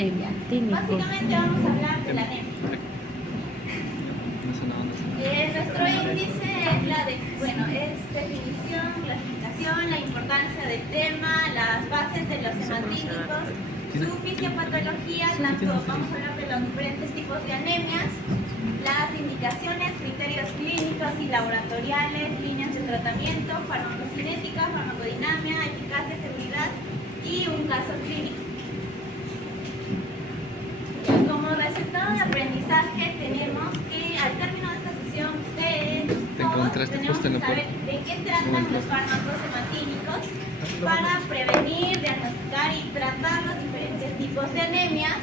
Hematínico. Básicamente vamos a hablar de la anemia. Nuestro índice es es definición, clasificación, la importancia del tema, las bases de los hematínicos, su fisiopatología, tanto vamos a hablar de los diferentes tipos de anemias, las indicaciones, criterios clínicos y laboratoriales, líneas de tratamiento, farmacocinética, farmacodinamia, eficacia, seguridad y un caso clínico. Como resultado de aprendizaje tenemos que al término de esta sesión ustedes todos tenemos que saber de qué tratan los fármacos hematínicos para prevenir, diagnosticar y tratar los diferentes tipos de anemias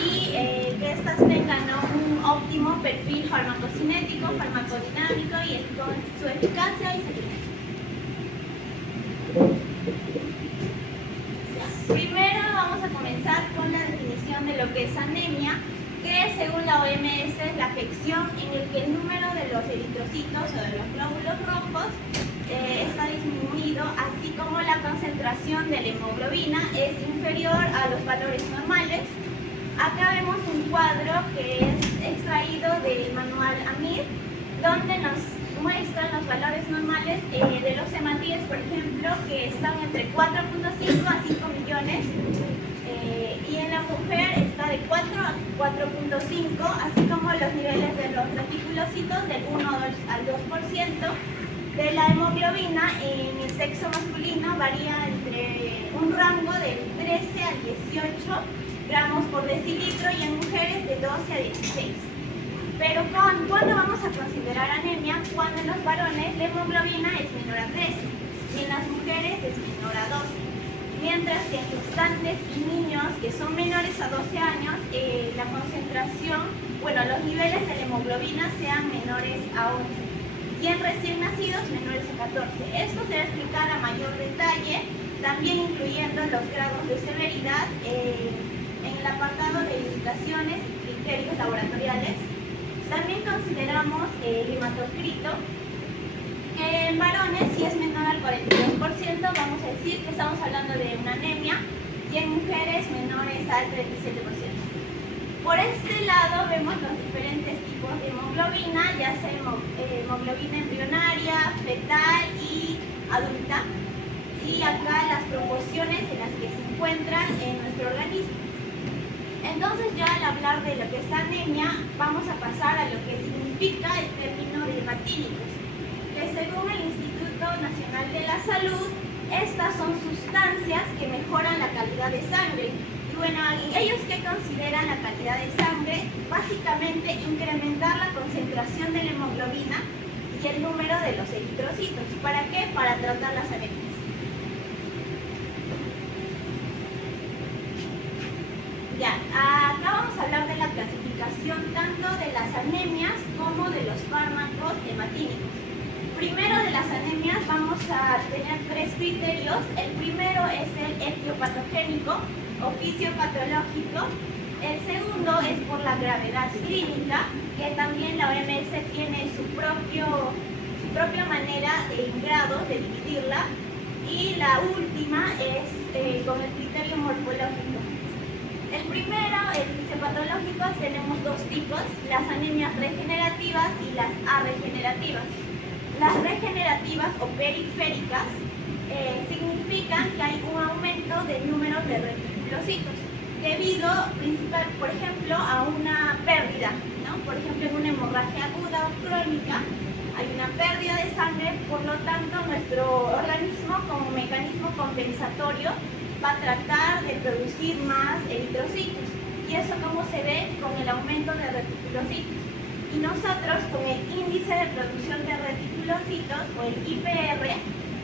y que éstas tengan un óptimo perfil farmacocinético, farmacodinámico y con su eficacia y seguridad. Primero vamos a comenzar con la definición de lo que es anemia, que según la OMS es la afección en el que el número de los eritrocitos o de los glóbulos rojos está disminuido, así como la concentración de la hemoglobina es inferior a los valores normales. Acá vemos un cuadro que es extraído del manual AMIR, donde nos muestran los valores normales de los hematíes, por ejemplo, que están entre 4.5 a 5 millones, y en la mujer está de 4 a 4.5, así como los niveles de los reticulocitos del 1 al 2%. De la hemoglobina en el sexo masculino varía entre un rango de 13 a 18 gramos por decilitro y en mujeres de 12 a 16. Pero ¿cuándo vamos a considerar anemia? Cuando en los varones la hemoglobina es menor a 13 y en las mujeres es menor a 12. Mientras que en gestantes y niños que son menores a 12 años, la concentración, los niveles de la hemoglobina sean menores a 11. Y en recién nacidos menores a 14. Esto se va a explicar a mayor detalle, también incluyendo los grados de severidad en el apartado de indicaciones y criterios laboratoriales. También consideramos el hematocrito, que en varones, si es menor al 42%, vamos a decir que estamos hablando de una anemia, y en mujeres menores al 37%. Por este lado vemos los diferentes tipos de hemoglobina, ya sea hemoglobina embrionaria, fetal y adulta, y acá las proporciones en las que se encuentran en nuestro organismo. Entonces ya al hablar de lo que es anemia, vamos a pasar a lo que significa el término de hematínicos, que según el Instituto Nacional de la Salud, estas son sustancias que mejoran la calidad de sangre. Y ellos que consideran la calidad de sangre, básicamente incrementar la concentración de la hemoglobina y el número de los eritrocitos. ¿Para qué? Para tratar las anemias. Ya, acá vamos a hablar de la clasificación tanto de las anemias como de los fármacos hematínicos. Primero de las anemias vamos a tener tres criterios. El primero es el etiopatogénico o fisiopatológico. El segundo es por la gravedad clínica, que también la OMS tiene su propia manera en grados de dividirla. Y la última es con el criterio morfológico. El primero, el fisiopatológico, tenemos dos tipos, las anemias regenerativas y las arregenerativas. Las regenerativas o periféricas significan que hay un aumento del número de reticulocitos debido, por ejemplo, a una pérdida, ¿no? Por ejemplo, en una hemorragia aguda o crónica hay una pérdida de sangre, por lo tanto nuestro organismo como mecanismo compensatorio va a tratar de producir más eritrocitos. ¿Y eso cómo se ve? Con el aumento de reticulocitos. Y nosotros con el índice de producción de reticulocitos o el IPR,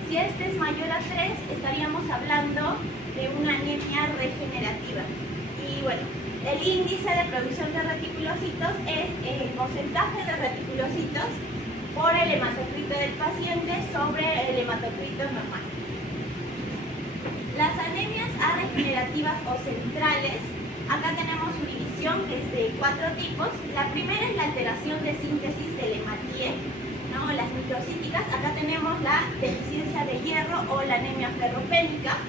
si este es mayor a 3, estaríamos hablando de una anemia regenerativa. Y el índice de producción de reticulocitos es el porcentaje de reticulocitos por el hematocrito del paciente sobre el hematocrito normal. Las anemias arregenerativas o centrales, acá tenemos su división que es de 4 tipos. La primera es la alteración de síntesis del hematíe, ¿no? Las microcíticas. Acá tenemos la deficiencia de hierro o la anemia ferropénica.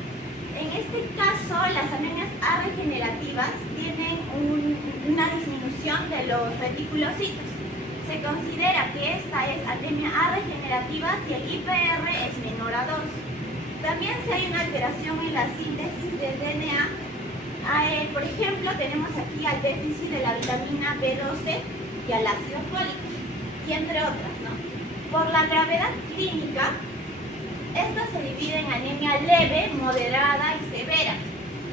En este caso, las anemias arregenerativas regenerativas tienen una disminución de los reticulocitos. Se considera que esta es anemia A regenerativa si el IPR es menor a 2. También si hay una alteración en la síntesis del DNA, por ejemplo, tenemos aquí al déficit de la vitamina B12 y al ácido fólico, y entre otras, ¿no? Por la gravedad clínica, esta se divide en anemia leve, moderada y severa.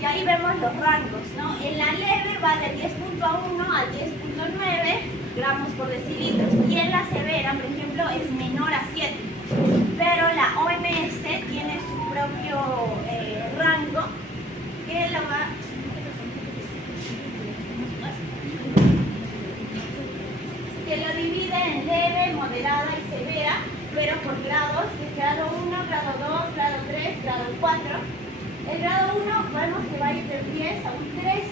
Y ahí vemos los rangos, ¿no? En la leve va de 10.1 a 10.9 gramos por decilitro, y en la severa, por ejemplo, es menor a 7. Pero la OMS tiene su propio rango que lo divide en leve, moderada y severa, pero por grados, que es grado 1, grado 2, grado 3, grado 4. El grado 1 vemos que va a ir del 10 a un 13,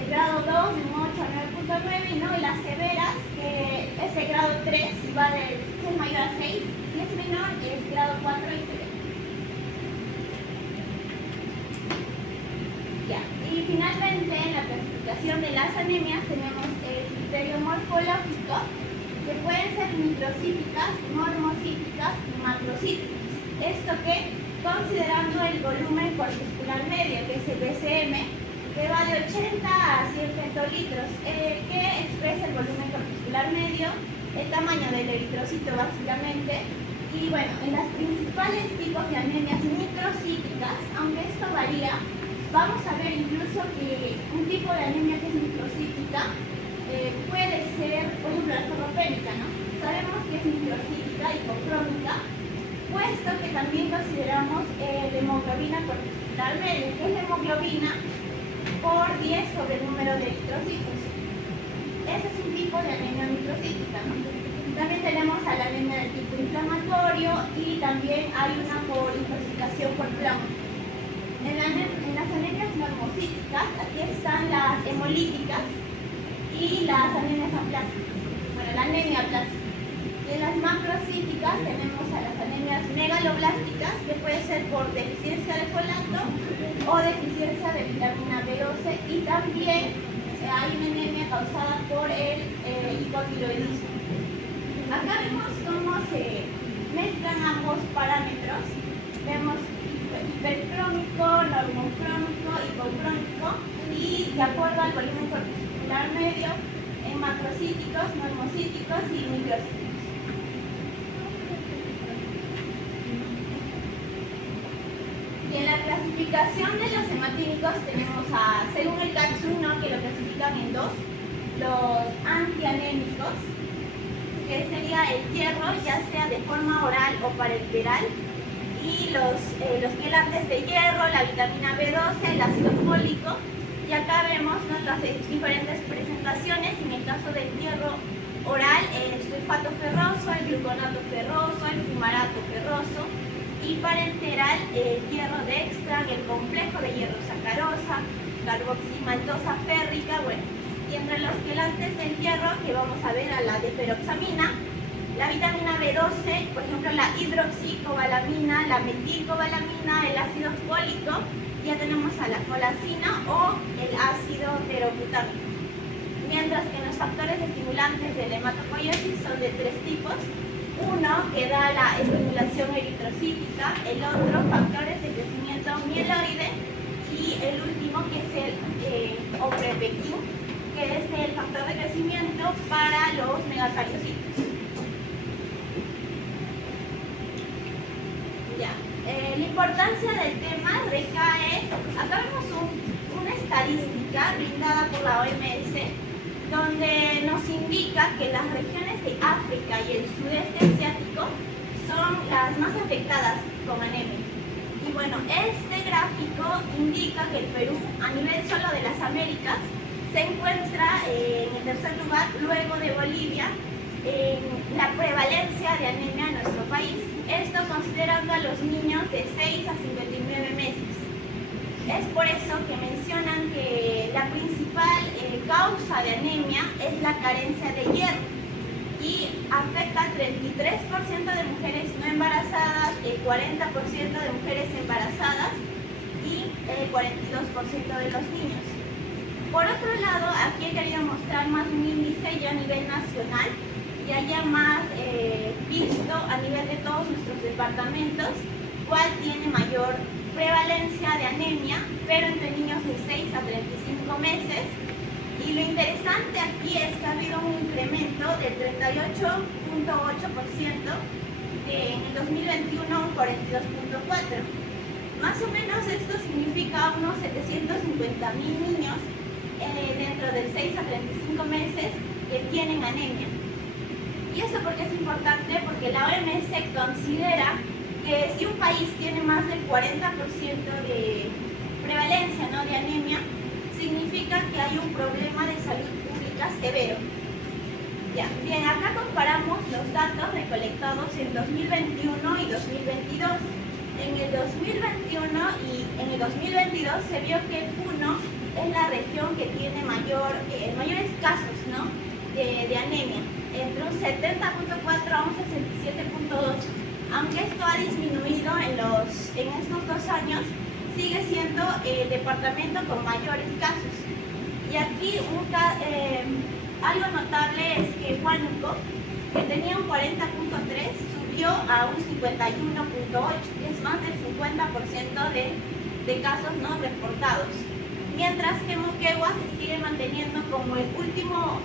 el grado 2 de un 8 a 9.9, y las severas, que es el grado 3 y va del 6 mayor a 6, si es menor es grado 4 y severa. Ya. Y finalmente en la clasificación de las anemias tenemos el criterio morfológico, que pueden ser microcíticas, normocíticas y macrocíticas. Esto que, considerando el volumen corpuscular medio, que es el BCM, que va de 80 a 100 hectolitros, que expresa el volumen corpuscular medio, el tamaño del eritrocito básicamente. Y bueno, en las principales tipos de anemias microcíticas, aunque esto varía, vamos a ver incluso que un tipo de anemia que es microcítica puede ser, por ejemplo, la ferropénica, ¿no? Sabemos que es microcítica y hipocrómica, puesto que también consideramos la hemoglobina corpuscular media, que es la hemoglobina por 10 sobre el número de eritrocitos. Ese es un tipo de anemia microcítica, ¿no? También tenemos a la anemia del tipo inflamatorio, y también hay una por intoxicación por plomo. En las anemias normocíticas, aquí están las hemolíticas y las anemias aplásticas. Bueno, la anemia aplástica. Y en las macrocíticas tenemos a las anemias megaloblásticas, que puede ser por deficiencia de folato o deficiencia de vitamina B12, y también hay una anemia causada por el hipotiroidismo. Acá vemos cómo se mezclan ambos parámetros. Vemos hipercrómico, normocrómico, hipocrómico, y de acuerdo al volumen corpuscular medio en macrocíticos, normocíticos y microcíticos. Y en la clasificación de los hematínicos tenemos según el CATS-1, que lo clasifican en dos: los antianémicos, que sería el hierro, ya sea de forma oral o parenteral, y los quelantes de hierro, la vitamina B12, el ácido fólico. Y acá vemos nuestras diferentes presentaciones. En el caso del hierro oral, el sulfato ferroso, el gluconato ferroso, el fumarato ferroso, y parenteral, el hierro dextran, el complejo de hierro sacarosa, carboximaltosa férrica, bueno. Y entre los quelantes del hierro, que vamos a ver a la deferoxamina, la vitamina B12, por ejemplo la hidroxicobalamina, la metilcobalamina, el ácido fólico, ya tenemos a la folacina o el ácido terobutámico. Mientras que los factores estimulantes de la hematopoiesis son de tres tipos: uno que da la estimulación eritrocítica, el otro factores de crecimiento mieloide, y el último que es el oprepekin, que es el factor de crecimiento para los megacariocitos. Ya. La importancia del tema recae, acá vemos una estadística brindada por la OMS, donde nos indica que las regiones de África y el sudeste asiático son las más afectadas con anemia. Y bueno, este gráfico indica que el Perú, a nivel solo de las Américas, se encuentra en el tercer lugar, luego de Bolivia, en la prevalencia de anemia en nuestro país. Esto considerando a los niños de 6 a 59 meses. Es por eso que mencionan que la principal causa de anemia es la carencia de hierro, y afecta al 33% de mujeres no embarazadas, el 40% de mujeres embarazadas y el 42% de los niños. Por otro lado, aquí he querido mostrar más un índice ya a nivel nacional y haya más visto a nivel de todos nuestros departamentos cuál tiene mayor prevalencia de anemia, pero entre niños de 6 a 35 meses. Y lo interesante aquí es que ha habido un incremento del 38.8%, en el 2021 un 42.4%. Más o menos esto significa unos 750,000 niños dentro de 6 a 35 meses que tienen anemia. ¿Y eso por qué es importante? Porque la OMS considera que si un país tiene más del 40% de prevalencia, ¿no?, de anemia, significa que hay un problema de salud pública severo. Ya, bien, acá comparamos los datos recolectados en 2021 y 2022. En el 2021 y en el 2022 se vio que Puno es la región que tiene mayores casos, ¿no?, de anemia, entre un 70.4 a un 67.8. Aunque esto ha disminuido en estos 2 años, sigue siendo el departamento con mayores casos. Y aquí algo notable es que Huánuco, que tenía un 40.3, subió a un 51.8, que es más del 50% de casos no reportados. Mientras que Moquegua se sigue manteniendo como el último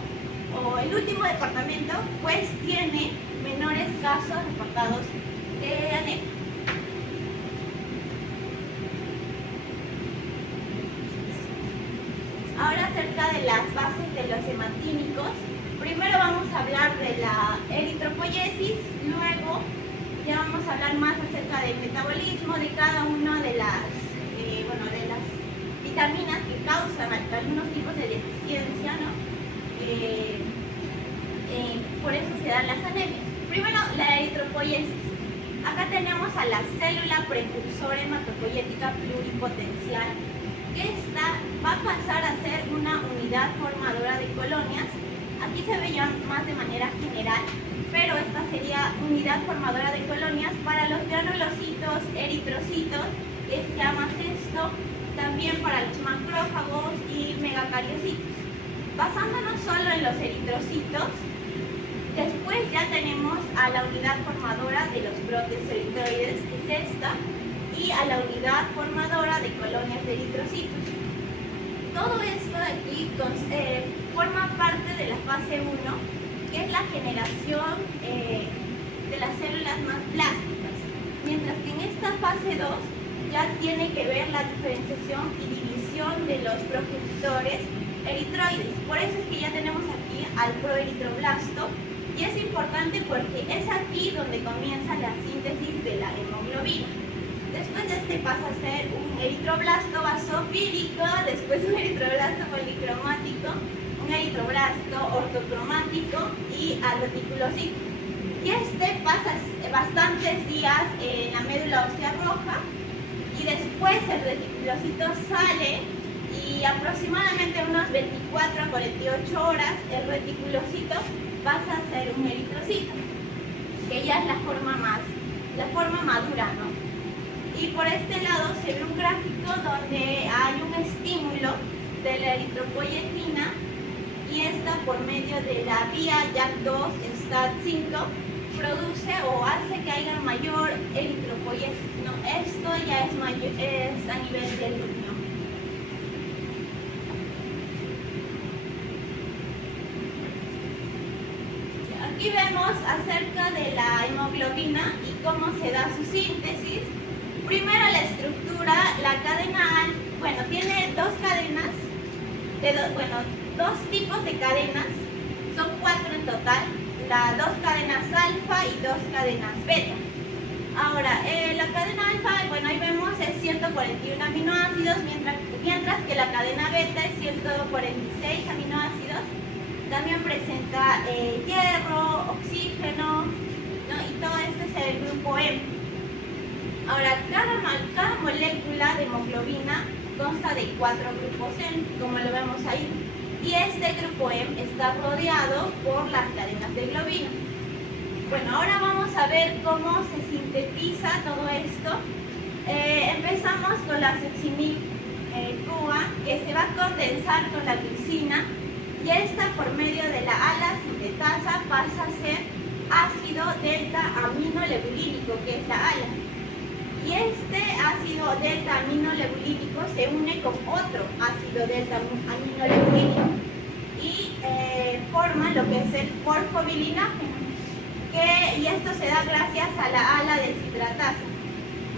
departamento, pues tiene menores casos reportados de anemia. Ahora acerca de las bases de los hematínicos, primero vamos a hablar de la eritropoyesis, luego ya vamos a hablar más acerca del metabolismo de cada una de las vitaminas que causan algunos tipos de deficiencia, ¿no? Por eso se dan las anemias. Primero, la eritropoyesis. Acá tenemos a la célula precursora hematopoyética pluripotencial, que esta va a pasar a ser una unidad formadora de colonias. Aquí se ve ya más de manera general, pero esta sería unidad formadora de colonias para los granulocitos, eritrocitos, que se llama esto, también para los macrófagos y megacariocitos. Basándonos solo en los eritrocitos, después ya tenemos a la unidad formadora de los brotes eritroides, que es esta, y a la unidad formadora de colonias de eritrocitos. Todo esto de aquí forma parte de la fase 1, que es la generación de las células más plásticas, mientras que en esta fase 2 ya tiene que ver la diferenciación y división de los progenitores eritroides. Por eso es que ya tenemos aquí al proeritroblasto, y es importante porque es aquí donde comienza la síntesis de la hemoglobina. Después de este pasa a ser un eritroblasto basofílico, después un eritroblasto policromático, un eritroblasto ortocromático y al reticulocito. Y este pasa bastantes días en la médula ósea roja, y después el reticulocito sale y aproximadamente unas 24 a 48 horas el reticulocito pasa a ser un eritrocito, que ya es la forma madura, ¿no? Y por este lado se ve un gráfico donde hay un estímulo de la eritropoyetina, y esta por medio de la vía JAK2 STAT5 produce o hace que haya mayor eritropoyesis, ¿no? Esto ya es a nivel del riñón. Aquí vemos acerca de la hemoglobina y cómo se da su síntesis. Primero la estructura, la cadena, tiene dos cadenas, dos tipos de cadenas, son 4 en total, dos cadenas alfa y 2 cadenas beta. Ahora, la cadena alfa, ahí vemos es 141 aminoácidos, mientras que la cadena beta es 146 aminoácidos. También presenta hierro, oxígeno, ¿no? Y todo esto es el grupo M. Ahora, cada molécula de hemoglobina consta de 4 grupos M, como lo vemos ahí. Y este grupo M está rodeado por las cadenas de globina. Bueno, ahora vamos a ver cómo se sintetiza todo esto Empezamos con la succinil CoA, que se va a condensar con la glicina, y esta por medio de la ala sintetasa pasa a ser ácido delta aminolebulínico, que es la ala. Y este ácido delta aminolebulínico se une con otro ácido delta aminolebulínico y forma lo que es el porfobilinógeno, y esto se da gracias a la ala deshidratasa.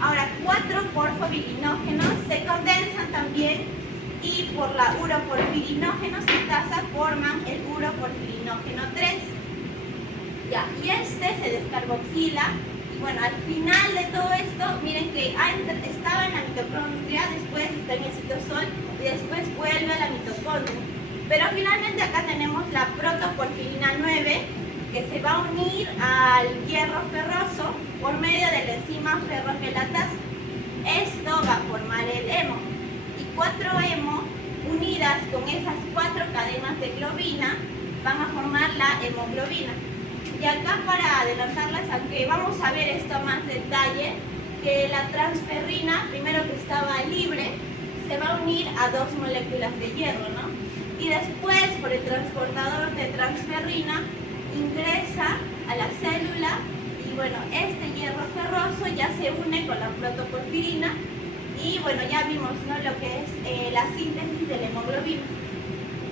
Ahora, 4 porfobilinógenos se condensan también y por la uroporfirinógeno sintasa forman el uroporfirinógeno 3. Ya, y este se descarboxila. Y bueno, al final de todo esto, miren que estaba en la mitocondria, después está en el citosol y después vuelve a la mitocondria. Pero finalmente acá tenemos la protoporfirina 9, que se va a unir al hierro ferroso por medio de la enzima ferrogelatasa. Esto va a formar el hemo. Y 4 hemo unidas con esas 4 cadenas de globina van a formar la hemoglobina. Y acá, para adelantarlas, aunque vamos a ver esto a más detalle, que la transferrina, primero que estaba libre, se va a unir a 2 moléculas de hierro, ¿no? Y después, por el transportador de transferrina, ingresa a la célula y bueno, este hierro ferroso ya se une con la protoporfirina y bueno, ya vimos, ¿no?, lo que es la síntesis de la hemoglobina.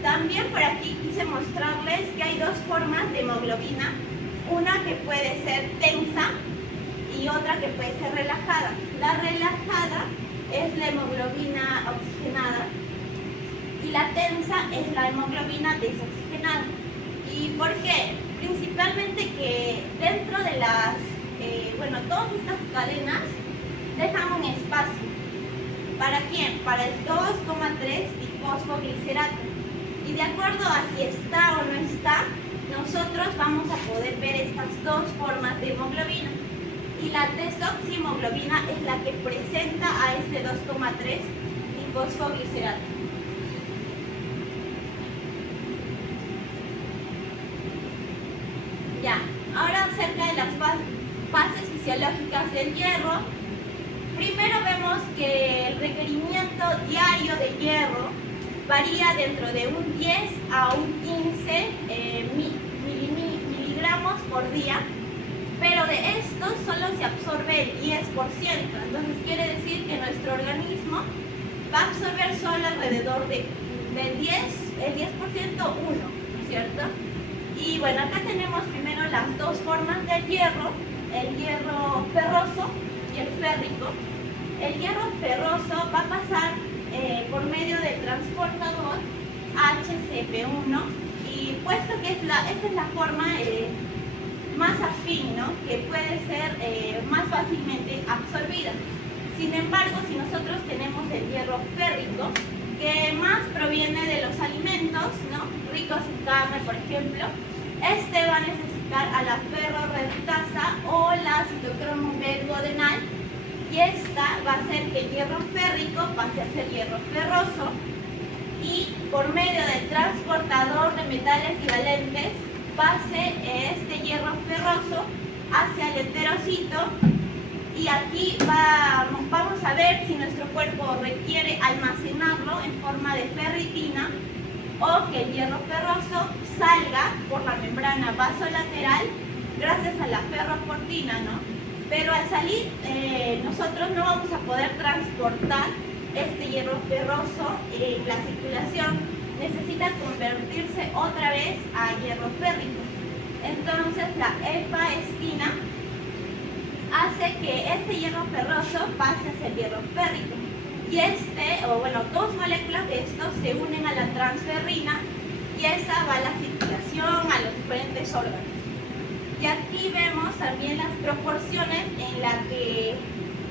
También por aquí quise mostrarles que hay 2 formas de hemoglobina, una que puede ser tensa y otra que puede ser relajada. La relajada es la hemoglobina oxigenada y la tensa es la hemoglobina desoxigenada. ¿Y por qué? Principalmente que dentro de las, todas estas cadenas dejan un espacio. ¿Para quién? Para el 2,3 difosfoglicerato. Y de acuerdo a si está o no está, nosotros vamos a poder ver estas 2 formas de hemoglobina. Y la desoxihemoglobina es la que presenta a este 2,3 difosfoglicerato. Ya, ahora acerca de las fases fisiológicas del hierro. Primero vemos que el requerimiento diario de hierro varía dentro de un 10 a un 15 miligramos por día, pero de esto solo se absorbe el 10%. Entonces quiere decir que nuestro organismo va a absorber solo alrededor del 10, el 10% 1, ¿no es cierto? Y bueno, acá tenemos primero las 2 formas del hierro, el hierro ferroso y el férrico. El hierro ferroso va a pasar por medio del transportador HCP1 y puesto que esta es la forma más afín, ¿no?, que puede ser más fácilmente absorbida. Sin embargo, si nosotros tenemos el hierro férrico, que más proviene de los alimentos, ¿no?, ricos en carne, por ejemplo, este va a necesitar a la ferroredutasa o la citocromo B duodenal, y esta va a hacer que el hierro férrico pase a ser hierro ferroso y por medio del transportador de metales divalentes pase este hierro ferroso hacia el enterocito, y aquí vamos a ver si nuestro cuerpo requiere almacenarlo en forma de ferritina o que el hierro ferroso salga por la membrana vasolateral gracias a la ferroportina, ¿no? Pero al salir nosotros no vamos a poder transportar este hierro ferroso en la circulación, necesita convertirse otra vez a hierro férrico. Entonces la efaestina hace que este hierro ferroso pase a ser hierro férrico. Y 2 moléculas de estos se unen a la transferrina y esa va a la circulación, a los diferentes órganos. Y aquí vemos también las proporciones en las que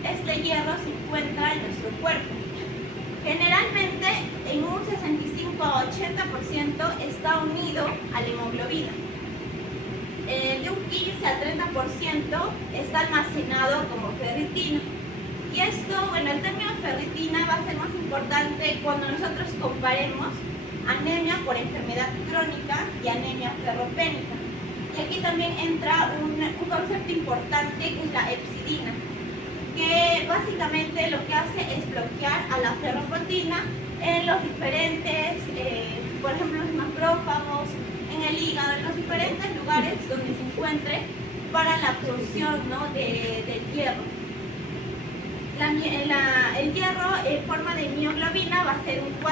este hierro se encuentra en nuestro cuerpo. Generalmente en un 65 a 80% está unido a la hemoglobina. De un 15 a 30% está almacenado como ferritina. Y esto, el término ferritina va a ser más importante cuando nosotros comparemos anemia por enfermedad crónica y anemia ferropénica. Y aquí también entra un concepto importante que es la hepcidina. que básicamente lo que hace es bloquear a la ferroportina en los diferentes, por ejemplo, los macrófagos, en el hígado, en los diferentes lugares donde se encuentre para la absorción, ¿no?, del hierro. El hierro en forma de mioglobina va a ser un 4%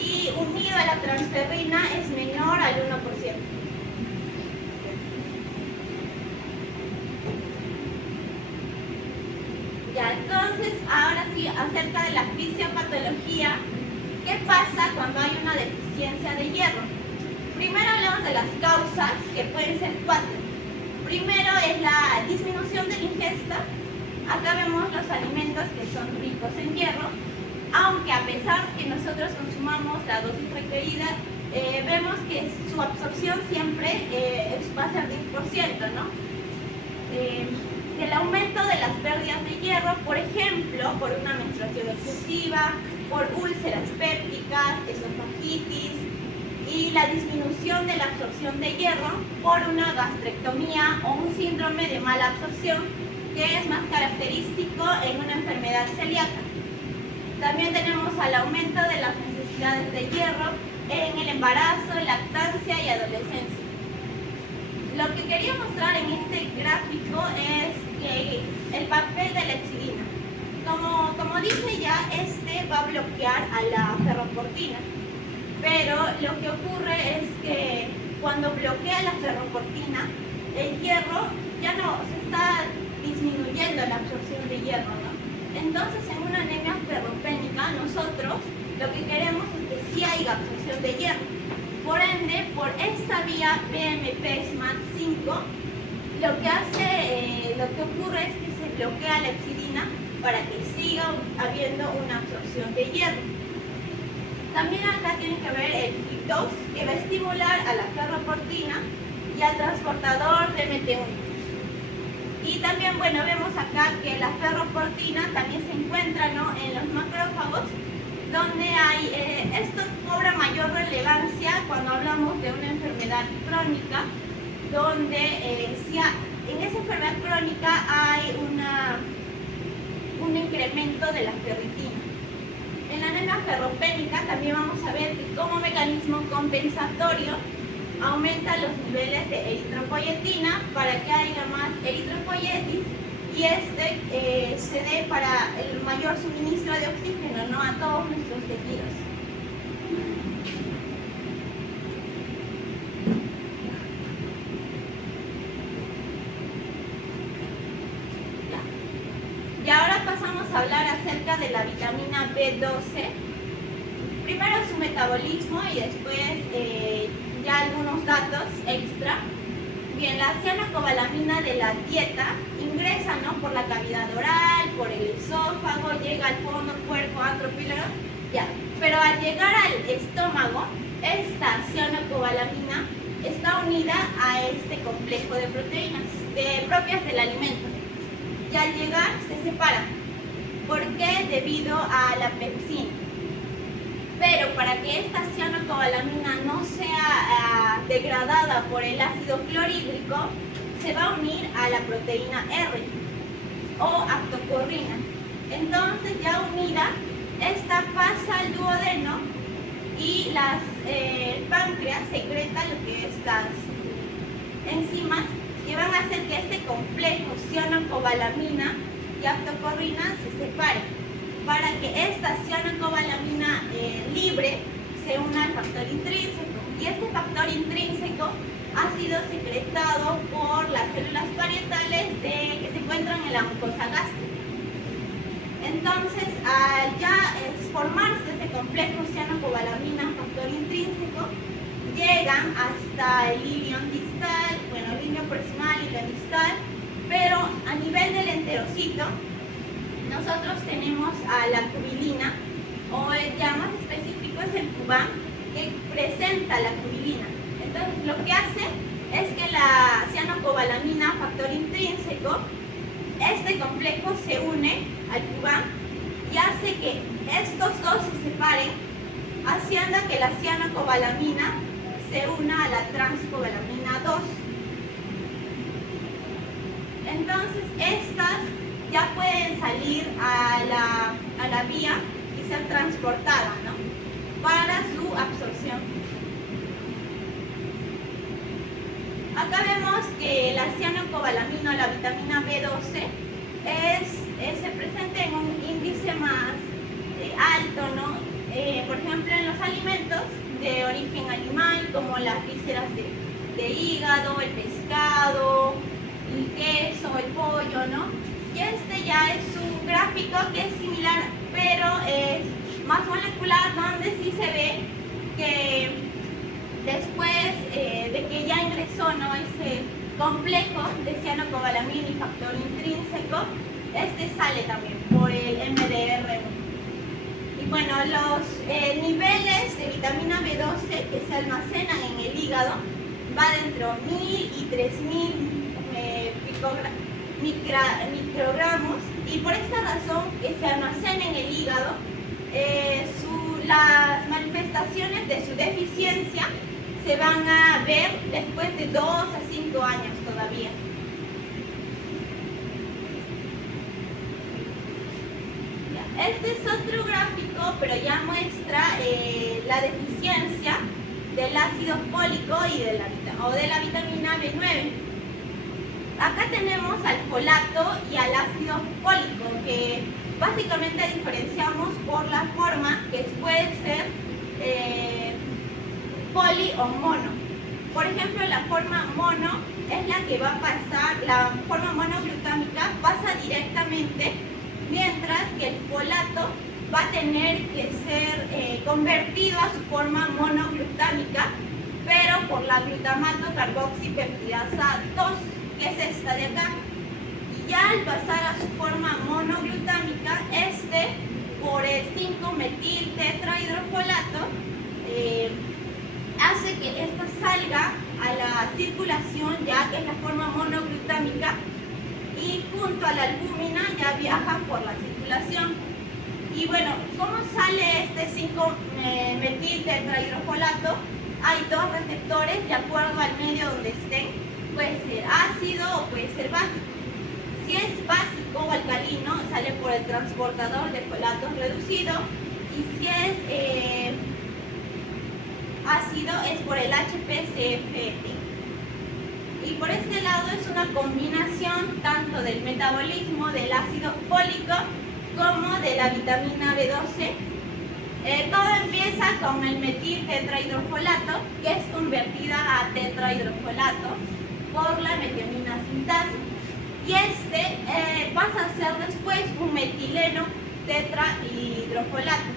y unido a la transferrina es menor al 1%. Ya, entonces, ahora sí, acerca de la fisiopatología, ¿qué pasa cuando hay una deficiencia de hierro? Primero hablamos de las causas, que pueden ser 4. Primero es la disminución de la ingesta. Acá vemos los alimentos que son ricos en hierro, aunque a pesar que nosotros consumamos la dosis requerida, vemos que su absorción siempre va a ser 10%, ¿no? El aumento de las pérdidas de hierro, por ejemplo, por una menstruación excesiva, por úlceras pépticas, esofagitis, y la disminución de la absorción de hierro por una gastrectomía o un síndrome de mala absorción, que es más característico en una enfermedad celíaca. También tenemos al aumento de las necesidades de hierro en el embarazo, lactancia y adolescencia. Lo que quería mostrar en este gráfico es que el papel de la hexidina. Como dije ya, este va a bloquear a la ferroportina, pero lo que ocurre es que cuando bloquea la ferroportina, el hierro ya no se está disminuyendo la absorción de hierro, ¿no? Entonces, en una anemia ferropénica, nosotros lo que queremos es que sí haya absorción de hierro. Por ende, por esta vía BMP-SMAD5, lo que ocurre es que se bloquea la hexidina para que siga habiendo una absorción de hierro. También acá tiene que ver el FIT2, que va a estimular a la ferroportina y al transportador de MT1. Y también, bueno, vemos acá que la ferroportina también se encuentra, ¿no?, en los macrófagos, donde hay, esto cobra mayor relevancia cuando hablamos de una enfermedad crónica, donde en esa enfermedad crónica hay un incremento de la ferritina. En la anemia ferropénica también vamos a ver que como mecanismo compensatorio aumenta los niveles de eritropoyetina para que haya más eritropoyesis y se dé para el mayor suministro de oxígeno, ¿no?, a todos nuestros tejidos. Y ahora pasamos a hablar acerca de la vitamina B12. Primero su metabolismo y después ya algunos datos extra. Bien, la cianocobalamina de la dieta ingresa, ¿no?, por la cavidad oral, por el esófago, llega al fondo, cuerpo, antropíloro, ya. Pero al llegar al estómago, esta cianocobalamina está unida a este complejo de proteínas propias del alimento. Y al llegar se separan. ¿Por qué? Debido a la pepsina. Pero para que esta cianocobalamina no sea degradada por el ácido clorhídrico, se va a unir a la proteína R o actocorrina. Entonces, ya unida, esta pasa al duodeno y el páncreas secreta lo que es las enzimas que van a hacer que este complejo cianocobalamina y actocorrina se separen, para que esta cianocobalamina libre se una al factor intrínseco. Y este factor intrínseco ha sido secretado por las células parietales que se encuentran en la mucosa gástrica. Entonces, al ya formarse este complejo cianocobalamina factor intrínseco, llegan hasta el ilion distal, bueno, el ilion proximal y la distal, pero a nivel del enterocito, nosotros tenemos a la cubilina, o ya más específico es el cubán, que presenta la cubilina. Entonces, lo que hace es que la cianocobalamina factor intrínseco, este complejo se une al cubán y hace que estos dos se separen, haciendo que la cianocobalamina se una a la transcobalamina 2. Entonces, estas ya pueden salir a la vía y ser transportadas, ¿no?, para su absorción. Acá vemos que la cianocobalamina, la vitamina B12, se presenta en un índice más alto, ¿no? Por ejemplo, en los alimentos de origen animal, como las vísceras de hígado, el pescado, el queso, el pollo, ¿no? Y este ya es un gráfico que es similar, pero es más molecular, donde sí se ve que después de que ya ingresó, ¿no?, ese complejo de cianocobalamina y factor intrínseco, este sale también por el MDR1. Y bueno, los niveles de vitamina B12 que se almacenan en el hígado va de entre 1000 y 3000 microgramos, y por esta razón que se almacena en el hígado, las manifestaciones de su deficiencia se van a ver después de 2 a 5 años todavía. Este es otro gráfico, pero ya muestra la deficiencia del ácido fólico y de la vitamina B9. Acá tenemos al folato y al ácido fólico, que básicamente diferenciamos por la forma, que puede ser poli o mono. Por ejemplo, la forma mono es la que va a pasar, la forma monoglutámica pasa directamente, mientras que el folato va a tener que ser convertido a su forma monoglutámica, pero por la glutamato carboxipeptidasa 2, que es esta de acá. Y ya al pasar a su forma monoglutámica, por el 5-metil tetrahidrofolato, hace que esta salga a la circulación, ya que es la forma monoglutámica, y junto a la albúmina ya viaja por la circulación. Y bueno, ¿cómo sale este 5-metil tetrahidrofolato? Hay dos receptores de acuerdo al medio donde estén. Puede ser ácido o puede ser básico. Si es básico o alcalino, sale por el transportador de folatos reducido, y si es ácido, es por el HPCFT. Y por este lado es una combinación tanto del metabolismo del ácido fólico como de la vitamina B12. Todo empieza con el metil tetrahidrofolato, que es convertida a tetrahidrofolato por la metionina sintasa. Y pasa a ser después un metileno tetrahidrofolato.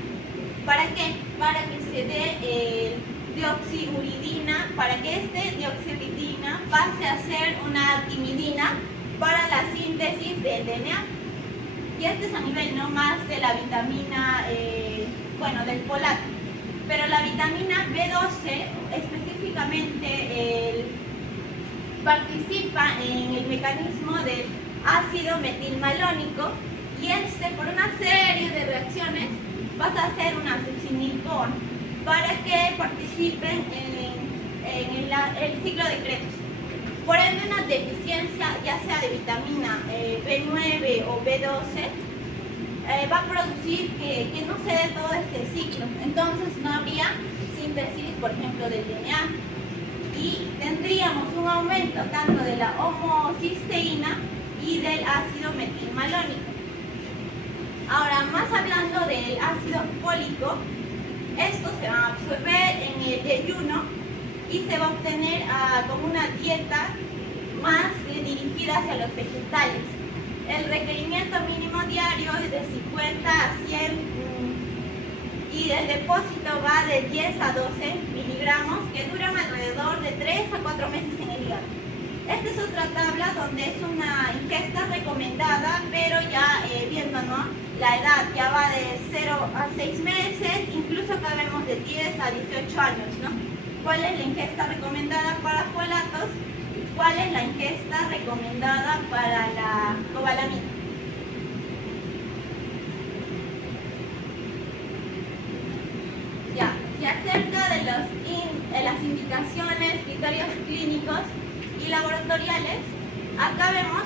¿Para qué? Para que se dé dioxiuridina, para que dioxiuridina pase a ser una timidina para la síntesis del DNA. Y es a nivel no más de la vitamina, del folato. Pero la vitamina B12 específicamente participa en el mecanismo del ácido metilmalónico, y por una serie de reacciones pasa a ser una succinilcoa para que participen en el ciclo de Krebs. Por ende, una deficiencia, ya sea de vitamina B9 o B12, va a producir que no se dé todo este ciclo. Entonces no habría síntesis, por ejemplo, del DNA, y tendríamos un aumento tanto de la homocisteína y del ácido metilmalónico. Ahora, más hablando del ácido fólico, estos se van a absorber en el ayuno y se va a obtener con una dieta más dirigida hacia los vegetales. El requerimiento mínimo diario es de 50 a 100 y el depósito va de 10 a 12 miligramos, que duran alrededor de 3 a 4 meses en el hígado. Esta es otra tabla donde es una ingesta recomendada, pero ya viendo, ¿no?, la edad ya va de 0 a 6 meses, incluso acá vemos de 10 a 18 años, ¿no? ¿Cuál es la ingesta recomendada para folatos? ¿Cuál es la ingesta recomendada para la cobalamina? Y acerca de las indicaciones, criterios clínicos y laboratoriales, acá vemos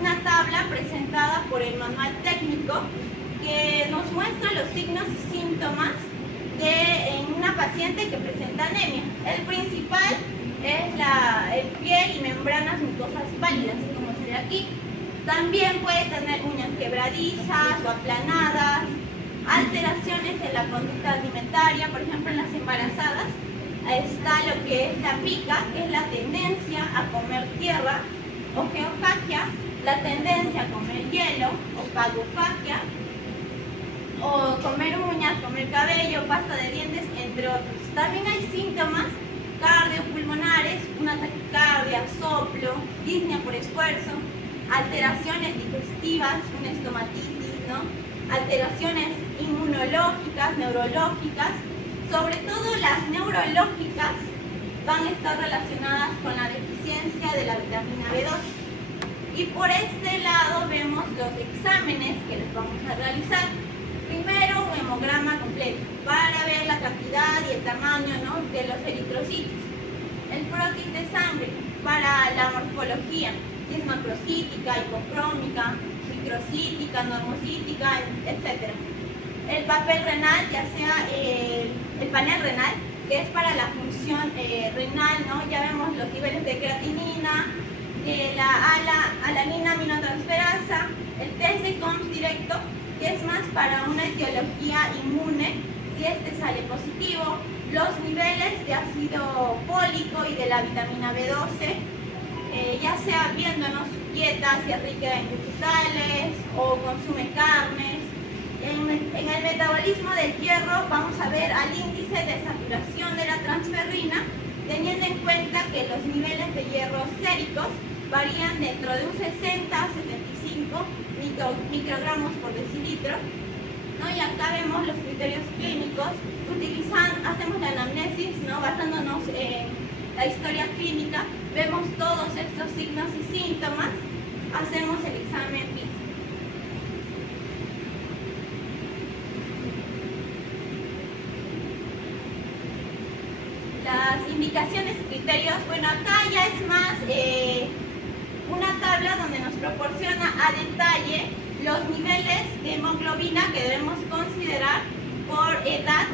una tabla presentada por el manual técnico que nos muestra los signos y síntomas en una paciente que presenta anemia. El principal es el piel y membranas mucosas pálidas, como se ve aquí. También puede tener uñas quebradizas o aplanadas, alteraciones en la conducta alimentaria, por ejemplo en las embarazadas. Está lo que es la pica, que es la tendencia a comer tierra, o geofagia, la tendencia a comer hielo, o pagofagia, o comer uñas, comer cabello, pasta de dientes, entre otros. También hay síntomas cardiopulmonares, una taquicardia, soplo, disnea por esfuerzo, alteraciones digestivas, una estomatitis, ¿no? Alteraciones inmunológicas, neurológicas, sobre todo las neurológicas van a estar relacionadas con la deficiencia de la vitamina B12. Y por este lado vemos los exámenes que les vamos a realizar. Primero, un hemograma completo para ver la cantidad y el tamaño, ¿no?, de los eritrocitos. El prótesis de sangre para la morfología, si es macrocítica, hipocrómica, microcítica, normocítica, etc. El papel renal, ya sea el panel renal, que es para la función renal, ¿no? Ya vemos los niveles de creatinina, la alanina aminotransferasa, el test de COMS directo, que es más para una etiología inmune, si este sale positivo, los niveles de ácido fólico y de la vitamina B12, ya sea viéndonos su dieta, si es rica en vegetales o consume carnes. En el metabolismo del hierro vamos a ver al índice de saturación de la transferrina, teniendo en cuenta que los niveles de hierro séricos varían dentro de un 60 a 75 microgramos por decilitro, ¿no? Y acá vemos los criterios clínicos, hacemos la anamnesis, ¿no?, basándonos en la historia clínica, vemos todos estos signos y síntomas, hacemos el examen físico. Las indicaciones y criterios, bueno, acá ya es más una tabla donde nos proporciona a detalle los niveles de hemoglobina que debemos considerar por edad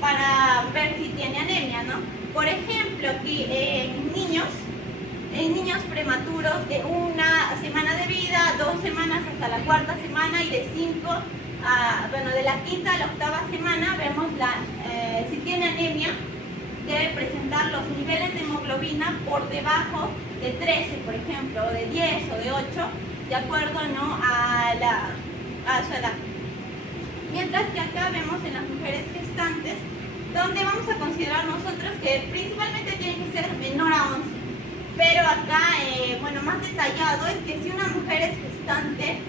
para ver si tiene anemia, ¿no? Por ejemplo, aquí en niños prematuros de 1 semana de vida, 2 semanas hasta la 4ª semana y de 5 de la 5ª a la 8ª semana, vemos si tiene anemia, debe presentar los niveles de hemoglobina por debajo de 13, por ejemplo, o de 10 o de 8, de acuerdo, ¿no?, a su edad. Mientras que acá vemos en las mujeres gestantes, donde vamos a considerar nosotros que principalmente tiene que ser menor a 11. Pero acá, bueno, más detallado es que si una mujer es gestante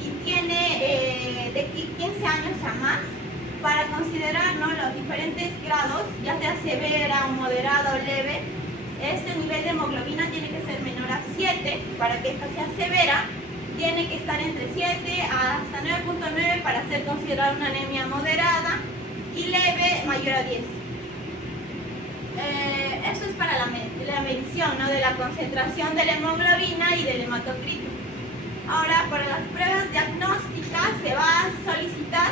y tiene de 15 años a más, para considerar, ¿no?, los diferentes grados, ya sea severa o moderada o leve, este nivel de hemoglobina tiene que ser menor a 7 para que esta sea severa, tiene que estar entre 7 hasta 9.9 para ser considerada una anemia moderada y leve mayor a 10. Eso es para la medición, ¿no?, de la concentración de la hemoglobina y del hematocrito. Ahora, para las pruebas diagnósticas se va a solicitar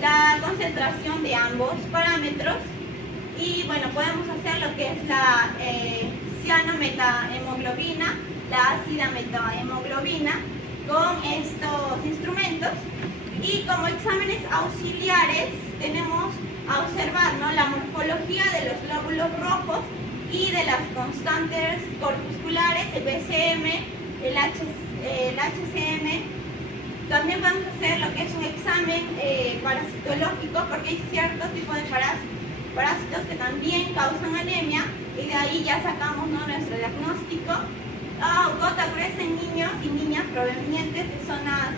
la concentración de ambos parámetros y, bueno, podemos hacer lo que es la cianometahemoglobina, la ácida metahemoglobina con estos instrumentos, y como exámenes auxiliares tenemos a observar, ¿no?, la morfología de los glóbulos rojos y de las constantes corpusculares, el BCM, el HCM. También vamos a hacer lo que es un examen parasitológico, porque hay ciertos tipos de parásitos que también causan anemia, y de ahí ya sacamos, ¿no?, nuestro diagnóstico. Gota gruesa en niños y niñas provenientes de zonas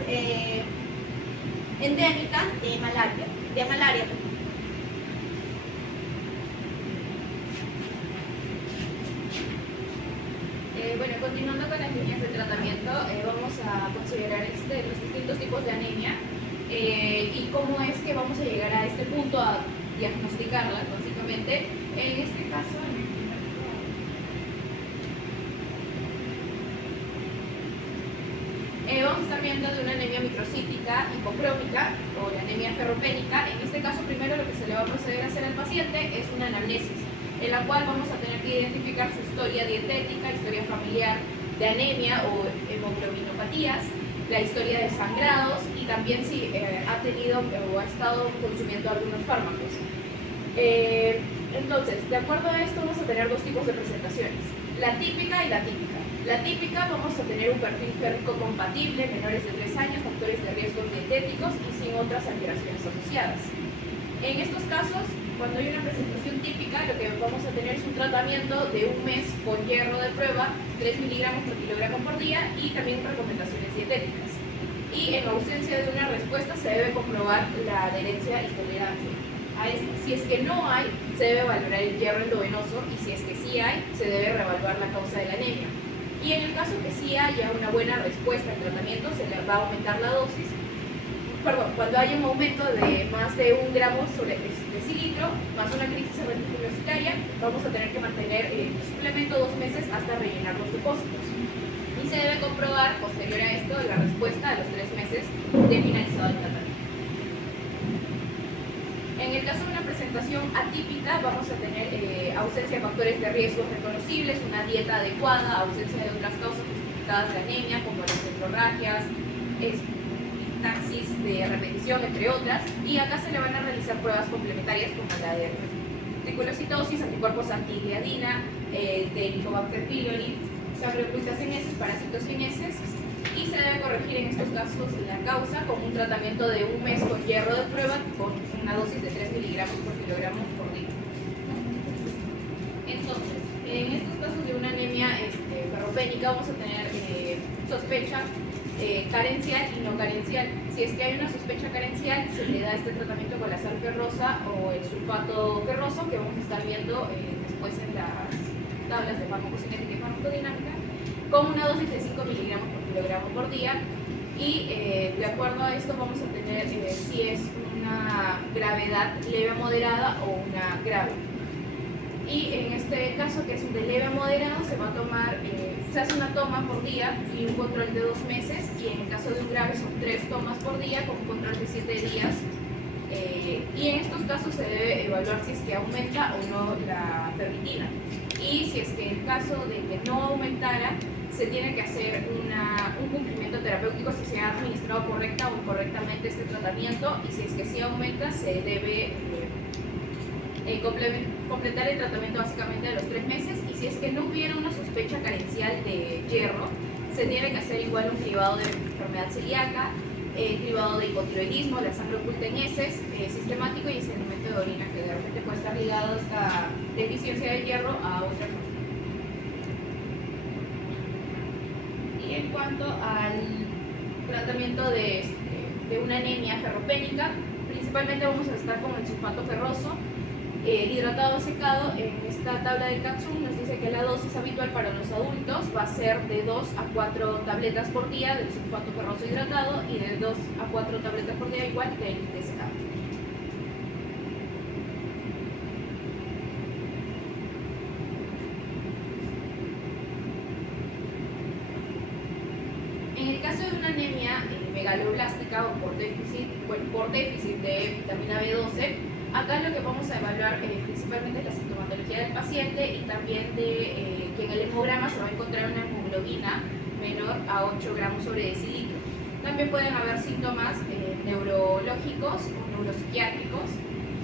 endémicas de malaria. Bueno, continuando con las líneas de tratamiento, vamos a considerar los distintos tipos de anemia y cómo es que vamos a llegar a este punto a diagnosticarla, básicamente. En este caso, vamos a estar viendo de una anemia microcítica hipocrómica o la anemia ferropénica. En este caso, primero lo que se le va a proceder a hacer al paciente es una anamnesis, en la cual vamos a tener que identificar su historia dietética, historia familiar de anemia o hemoglobinopatías, la historia de sangrados y también si ha tenido o ha estado consumiendo algunos fármacos. Entonces, de acuerdo a esto, vamos a tener dos tipos de presentaciones, la típica y la típica. La típica vamos a tener un perfil férrico compatible, menores de 3 años, factores de riesgo dietéticos y sin otras alteraciones asociadas. En estos casos, cuando hay una presentación típica, lo que vamos a tener es un tratamiento de un mes con hierro de prueba, 3 miligramos por kilogramo por día y también recomendaciones dietéticas. Y en ausencia de una respuesta se debe comprobar la adherencia y tolerancia a esto. Si es que no hay, se debe valorar el hierro endovenoso y si es que sí hay, se debe reevaluar la causa de la anemia. Y en el caso que sí haya una buena respuesta al tratamiento, se le va a aumentar la dosis. Cuando haya un aumento de más de 1 gramo sobre decilitro, más una crisis reticulocitaria, vamos a tener que mantener el suplemento 2 meses hasta rellenar los depósitos. Y se debe comprobar, posterior a esto, la respuesta a los 3 meses de finalizado el tratamiento. En el caso de una presentación atípica, vamos a tener ausencia de factores de riesgo reconocibles, una dieta adecuada, ausencia de otras causas justificadas de anemia, como las hemorragias, taxis de repetición, entre otras. Y acá se le van a realizar pruebas complementarias como la de reticulocitosis, anticuerpos antigliadina, de Helicobacter pylori, sangre oculta en heces, parásitos en heces. Y se debe corregir en estos casos la causa con un tratamiento de 1 mes con hierro de prueba con una dosis de 3 miligramos por kilogramo por día. Entonces, en estos casos de una anemia ferropénica vamos a tener sospecha carencial y no carencial. Si es que hay una sospecha carencial, se le da este tratamiento con la sal ferrosa o el sulfato ferroso, que vamos a estar viendo después en las tablas de farmacocinética y farmacodinámica, con una dosis de 5 miligramos por kilogramo por día. Y de acuerdo a esto vamos a tener si es una gravedad leve moderada o una grave. Y en este caso, que es de leve a moderado, se va a tomar, se hace una toma por día y un control de 2 meses, y en el caso de un grave son 3 tomas por día con un control de 7 días. Y en estos casos se debe evaluar si es que aumenta o no la ferritina. Y si es que en el caso de que no aumentara, se tiene que hacer un cumplimiento terapéutico si se ha administrado correcta o incorrectamente este tratamiento, y si es que sí aumenta, se debe completar el tratamiento básicamente a los 3 meses, y si es que no hubiera una sospecha carencial de hierro, se tiene que hacer igual un cribado de enfermedad celíaca, cribado de hipotiroidismo, la sangre oculta en heces, sistemático, y discernimiento de orina, que de repente puede estar ligado a esta deficiencia de hierro a otra enfermedad. Y en cuanto al tratamiento de una anemia ferropénica, principalmente vamos a estar con el sulfato ferroso, hidratado o secado. En esta tabla del Capsum nos dice que la dosis habitual para los adultos va a ser de 2 a 4 tabletas por día del sulfato ferroso hidratado y de 2 a 4 tabletas por día igual del desecado. En el caso de una anemia megaloblástica o por déficit de vitamina B12, acá lo que vamos a evaluar principalmente es la sintomatología del paciente, y también de que en el hemograma se va a encontrar una hemoglobina menor a 8 gramos sobre decilitro. También pueden haber síntomas neurológicos o neuropsiquiátricos,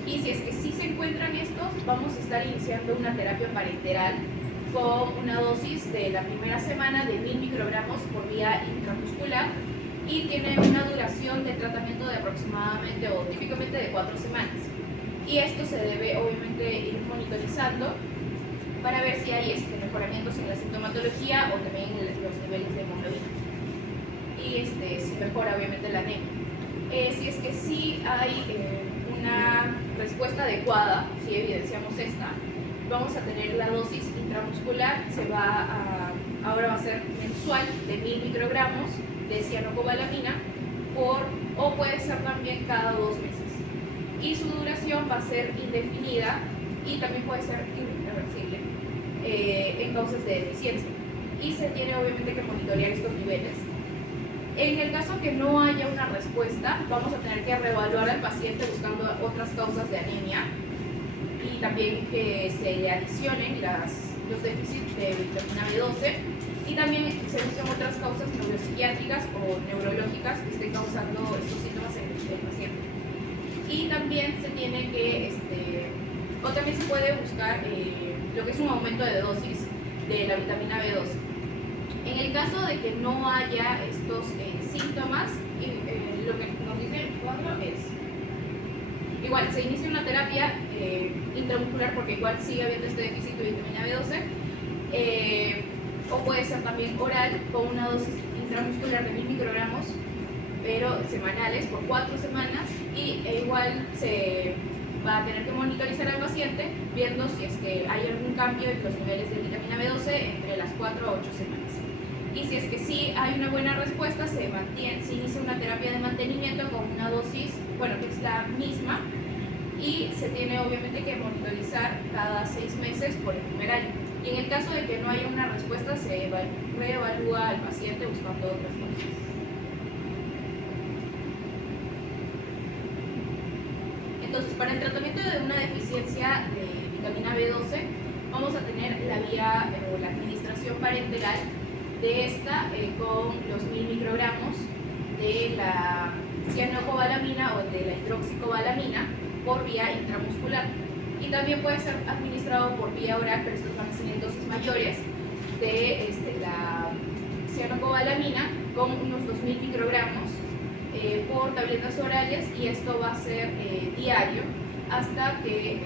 y si es que sí se encuentran estos, vamos a estar iniciando una terapia parenteral con una dosis de la primera semana de 1000 microgramos por vía intramuscular, y tiene una duración de tratamiento de aproximadamente o típicamente de 4 semanas. Y esto se debe obviamente ir monitorizando para ver si hay mejoramientos en la sintomatología o también en los niveles de hemoglobina, y si mejora obviamente la anemia. Si es que sí hay una respuesta adecuada, si evidenciamos esta, vamos a tener la dosis intramuscular, ahora va a ser mensual, de 1000 microgramos de cianocobalamina o puede ser también cada 2 meses. Y su duración va a ser indefinida y también puede ser irreversible en causas de deficiencia. Y se tiene obviamente que monitorear estos niveles. En el caso que no haya una respuesta, vamos a tener que reevaluar al paciente buscando otras causas de anemia y también que se le adicionen los déficits de vitamina B12 y también se busquen otras causas neuropsiquiátricas o neurológicas que estén causando estos síntomas en el paciente. Y también se tiene que, o también se puede buscar lo que es un aumento de dosis de la vitamina B12. En el caso de que no haya estos síntomas, lo que nos dice el cuadro es, igual se inicia una terapia intramuscular porque igual sigue habiendo este déficit de vitamina B12, o puede ser también oral con una dosis intramuscular de 1000 microgramos, pero semanales por 4 semanas y igual se va a tener que monitorizar al paciente viendo si es que hay algún cambio en los niveles de vitamina B12 entre las 4 a 8 semanas. Y si es que sí hay una buena respuesta, se inicia una terapia de mantenimiento con una dosis, bueno, que es la misma, y se tiene obviamente que monitorizar cada 6 meses por el primer año. Y en el caso de que no haya una respuesta, se reevalúa al paciente buscando otras cosas. Entonces, para el tratamiento de una deficiencia de vitamina B12, vamos a tener la vía o la administración parenteral de esta con los 1000 microgramos de la cianocobalamina o de la hidroxicobalamina por vía intramuscular. Y también puede ser administrado por vía oral, pero estos van a ser en dosis mayores de la cianocobalamina con unos 2000 microgramos por tabletas orales, y esto va a ser diario hasta que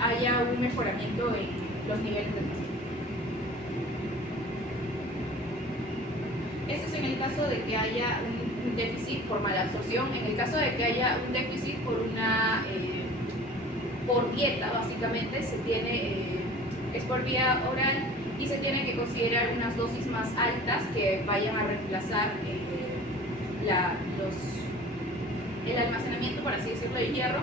haya un mejoramiento en los niveles del paciente. Esto es en el caso de que haya un déficit por malabsorción. En el caso de que haya un déficit por dieta, básicamente es por vía oral y se tiene que considerar unas dosis más altas que vayan a reemplazar el almacenamiento, por así decirlo, del hierro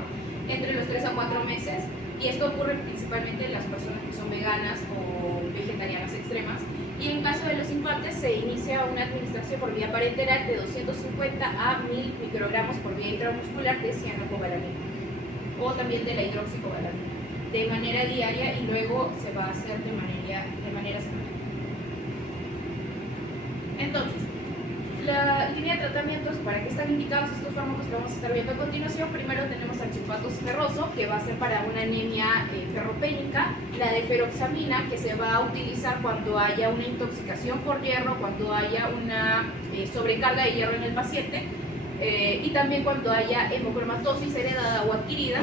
entre los 3 a 4 meses, y esto ocurre principalmente en las personas que son veganas o vegetarianas extremas. Y en caso de los infantes se inicia una administración por vía parenteral de 250 a 1000 microgramos por vía intramuscular de cianocobalamina o también de la hidroxicobalamina de manera diaria, y luego se va a hacer de manera semanal. Entonces, la línea de tratamientos, ¿para qué están indicados estos fármacos que vamos a estar viendo a continuación? Primero tenemos al sulfato ferroso, que va a ser para una anemia ferropénica, la deferoxamina, que se va a utilizar cuando haya una intoxicación por hierro, cuando haya una sobrecarga de hierro en el paciente, y también cuando haya hemocromatosis heredada o adquirida,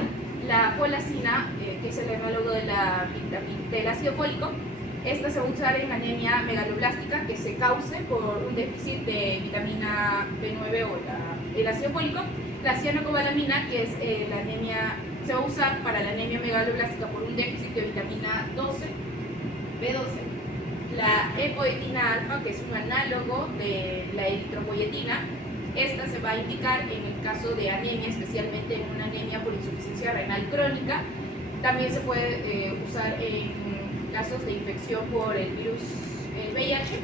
la folacina, que es el análogo del ácido fólico. Esta se va a usar en anemia megaloblástica que se cause por un déficit de vitamina B9 o el ácido fólico. La cianocobalamina, que es la anemia, se va a usar para la anemia megaloblástica por un déficit de vitamina B12. La epoetina alfa, que es un análogo de la eritropoyetina. Esta se va a indicar en el caso de anemia, especialmente en una anemia por insuficiencia renal crónica. También se puede usar en casos de infección por el virus VIH,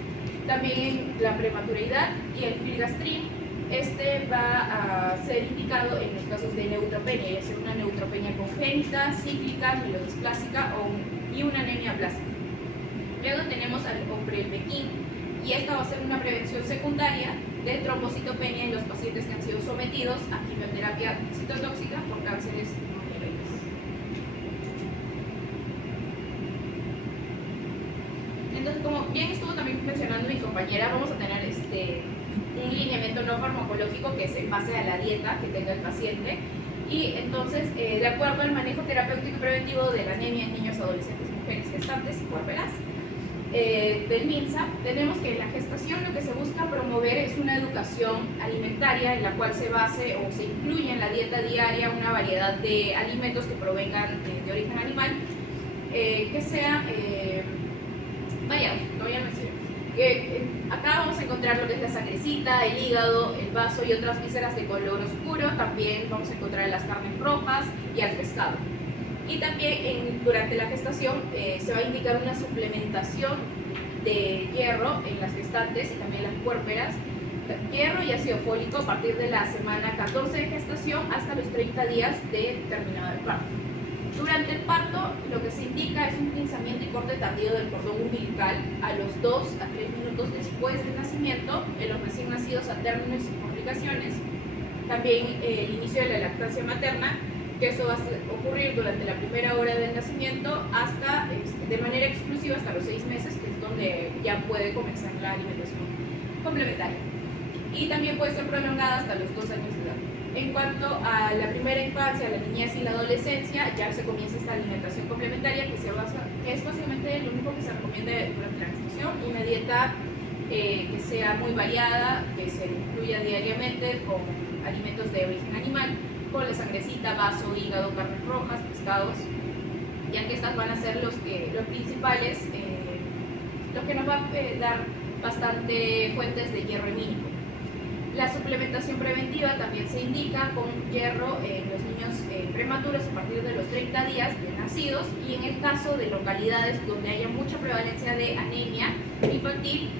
también la prematuridad y el filgastrin. Este va a ser indicado en los casos de neutropenia, ya sea una neutropenia congénita, cíclica, mielodisplásica y una anemia plástica. Luego tenemos al oprelvequín, y esta va a ser una prevención secundaria de trombocitopenia en los pacientes que han sido sometidos a quimioterapia citotóxica por cánceres no mieloides. Entonces, como bien estuvo también mencionando mi compañera, vamos a tener un lineamiento no farmacológico que es en base a la dieta que tenga el paciente, y entonces, de acuerdo al manejo terapéutico y preventivo de la anemia en niños, adolescentes, mujeres gestantes y puérperas, del MINSA, tenemos que en la gestación lo que se busca promover es una educación alimentaria en la cual se base o se incluye en la dieta diaria una variedad de alimentos que provengan de origen animal, que sea variados. Lo voy a mencionar. Acá vamos a encontrar lo que es la sangrecita, el hígado, el vaso y otras vísceras de color oscuro. También vamos a encontrar las carnes rojas y al pescado. Y también durante la gestación se va a indicar una suplementación de hierro en las gestantes y también las puérperas, hierro y ácido fólico a partir de la semana 14 de gestación hasta los 30 días de terminado el parto. Durante el parto, lo que se indica es un pinzamiento y corte tardío del cordón umbilical a los 2 a 3 minutos después del nacimiento en los recién nacidos a término y sin complicaciones. También el inicio de la lactancia materna, que eso va a ocurrir durante la primera hora del nacimiento hasta, de manera exclusiva hasta los 6 meses, que es donde ya puede comenzar la alimentación complementaria. Y también puede ser prolongada hasta los 2 años de edad. En cuanto a la primera infancia, la niñez y la adolescencia, ya se comienza esta alimentación complementaria que es básicamente lo único que se recomienda durante la gestación, una dieta que sea muy variada, que se incluya diariamente con alimentos de origen animal, con la sangrecita, vaso, hígado, carnes rojas, pescados, ya que estas van a ser los principales, los que nos va a dar bastante fuentes de hierro hemínico. La suplementación preventiva también se indica con hierro en los niños prematuros a partir de los 30 días de nacidos, y en el caso de localidades donde haya mucha prevalencia de anemia infantil,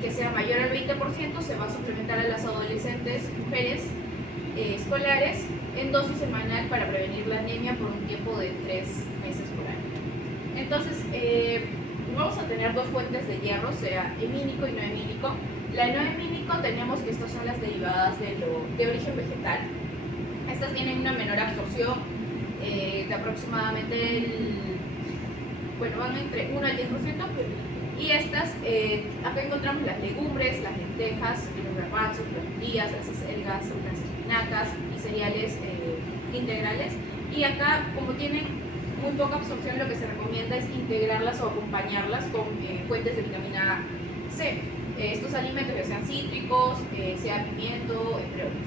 que sea mayor al 20%, se va a suplementar a las adolescentes mujeres escolares en dosis semanal para prevenir la anemia por un tiempo de 3 meses por año. Entonces, vamos a tener dos fuentes de hierro, sea hemínico y no hemínico. La no hemínico tenemos que estas son las derivadas de origen vegetal. Estas tienen una menor absorción de aproximadamente van entre 1 al 10%, y estas, acá encontramos las legumbres, las lentejas, los garbanzos, las tortillas, las acelgas, las espinacas y cereales integrales. Y acá, como tienen muy poca absorción, lo que se recomienda es integrarlas o acompañarlas con fuentes de vitamina C. Estos alimentos, ya sean cítricos, sea pimiento, entre otros,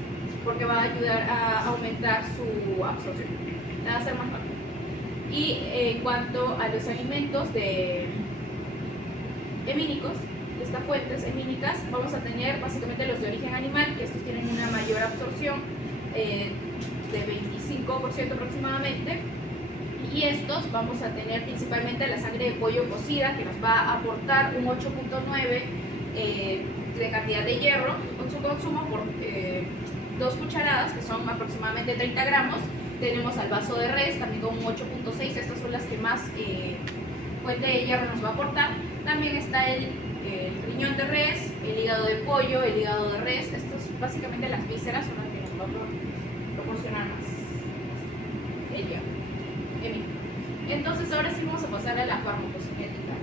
porque va a ayudar a aumentar su absorción, va a ser más rápido. Y en cuanto a los alimentos hemínicos, estas fuentes hemínicas, vamos a tener básicamente los de origen animal, que estos tienen una mayor absorción de 25% aproximadamente, y estos vamos a tener principalmente la sangre de pollo cocida, que nos va a aportar un 8.9 de cantidad de hierro con su consumo por 2 cucharadas, que son aproximadamente 30 gramos. Tenemos al vaso de res también con un 8.6, estas son las que más fuente de hierro nos va a aportar. También está el riñón de res, el hígado de pollo, el hígado de res. Estos básicamente las vísceras son las que nos va a proporcionar más el hierro. Entonces ahora sí vamos a pasar a la farmacocinética.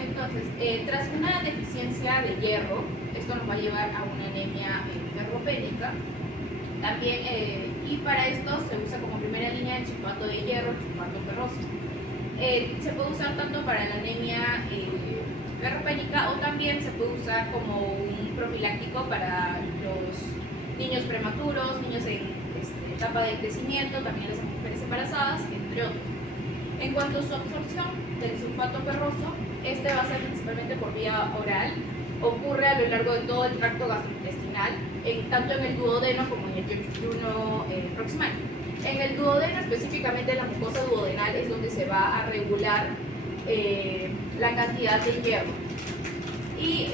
Entonces, tras una deficiencia de hierro, esto nos va a llevar a una anemia ferropénica. También, y para esto se usa como primera línea el sulfato de hierro, el sulfato ferroso. Se puede usar tanto para la anemia ferropénica, o también se puede usar como un profiláctico para los niños prematuros, niños en etapa de crecimiento, también las mujeres embarazadas, entre otros. En cuanto a su absorción del sulfato ferroso, este va a ser principalmente por vía oral, ocurre a lo largo de todo el tracto gastrointestinal, tanto en el duodeno como en el yeyuno proximal. En el duodeno, específicamente en la mucosa duodenal, es donde se va a regular la cantidad de hierro. Y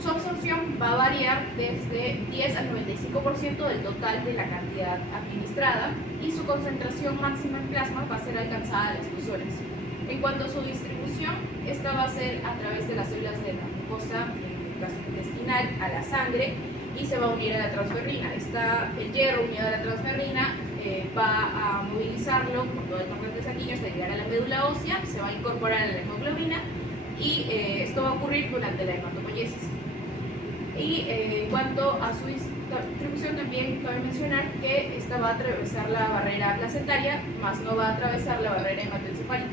su absorción va a variar desde 10 al 95% del total de la cantidad administrada, y su concentración máxima en plasma va a ser alcanzada a las 2 horas. En cuanto a su distribución, esta va a ser a través de las células de la mucosa gastrointestinal a la sangre, y se va a unir a la transferrina. El hierro unido a la transferrina va a movilizarlo por todo el torrente sanguíneo hasta llegar a la médula ósea, se va a incorporar a la hemoglobina, y esto va a ocurrir durante la hematopoiesis. Y en cuanto a su distribución, también cabe mencionar que esta va a atravesar la barrera placentaria, más no va a atravesar la barrera hematoencefálica.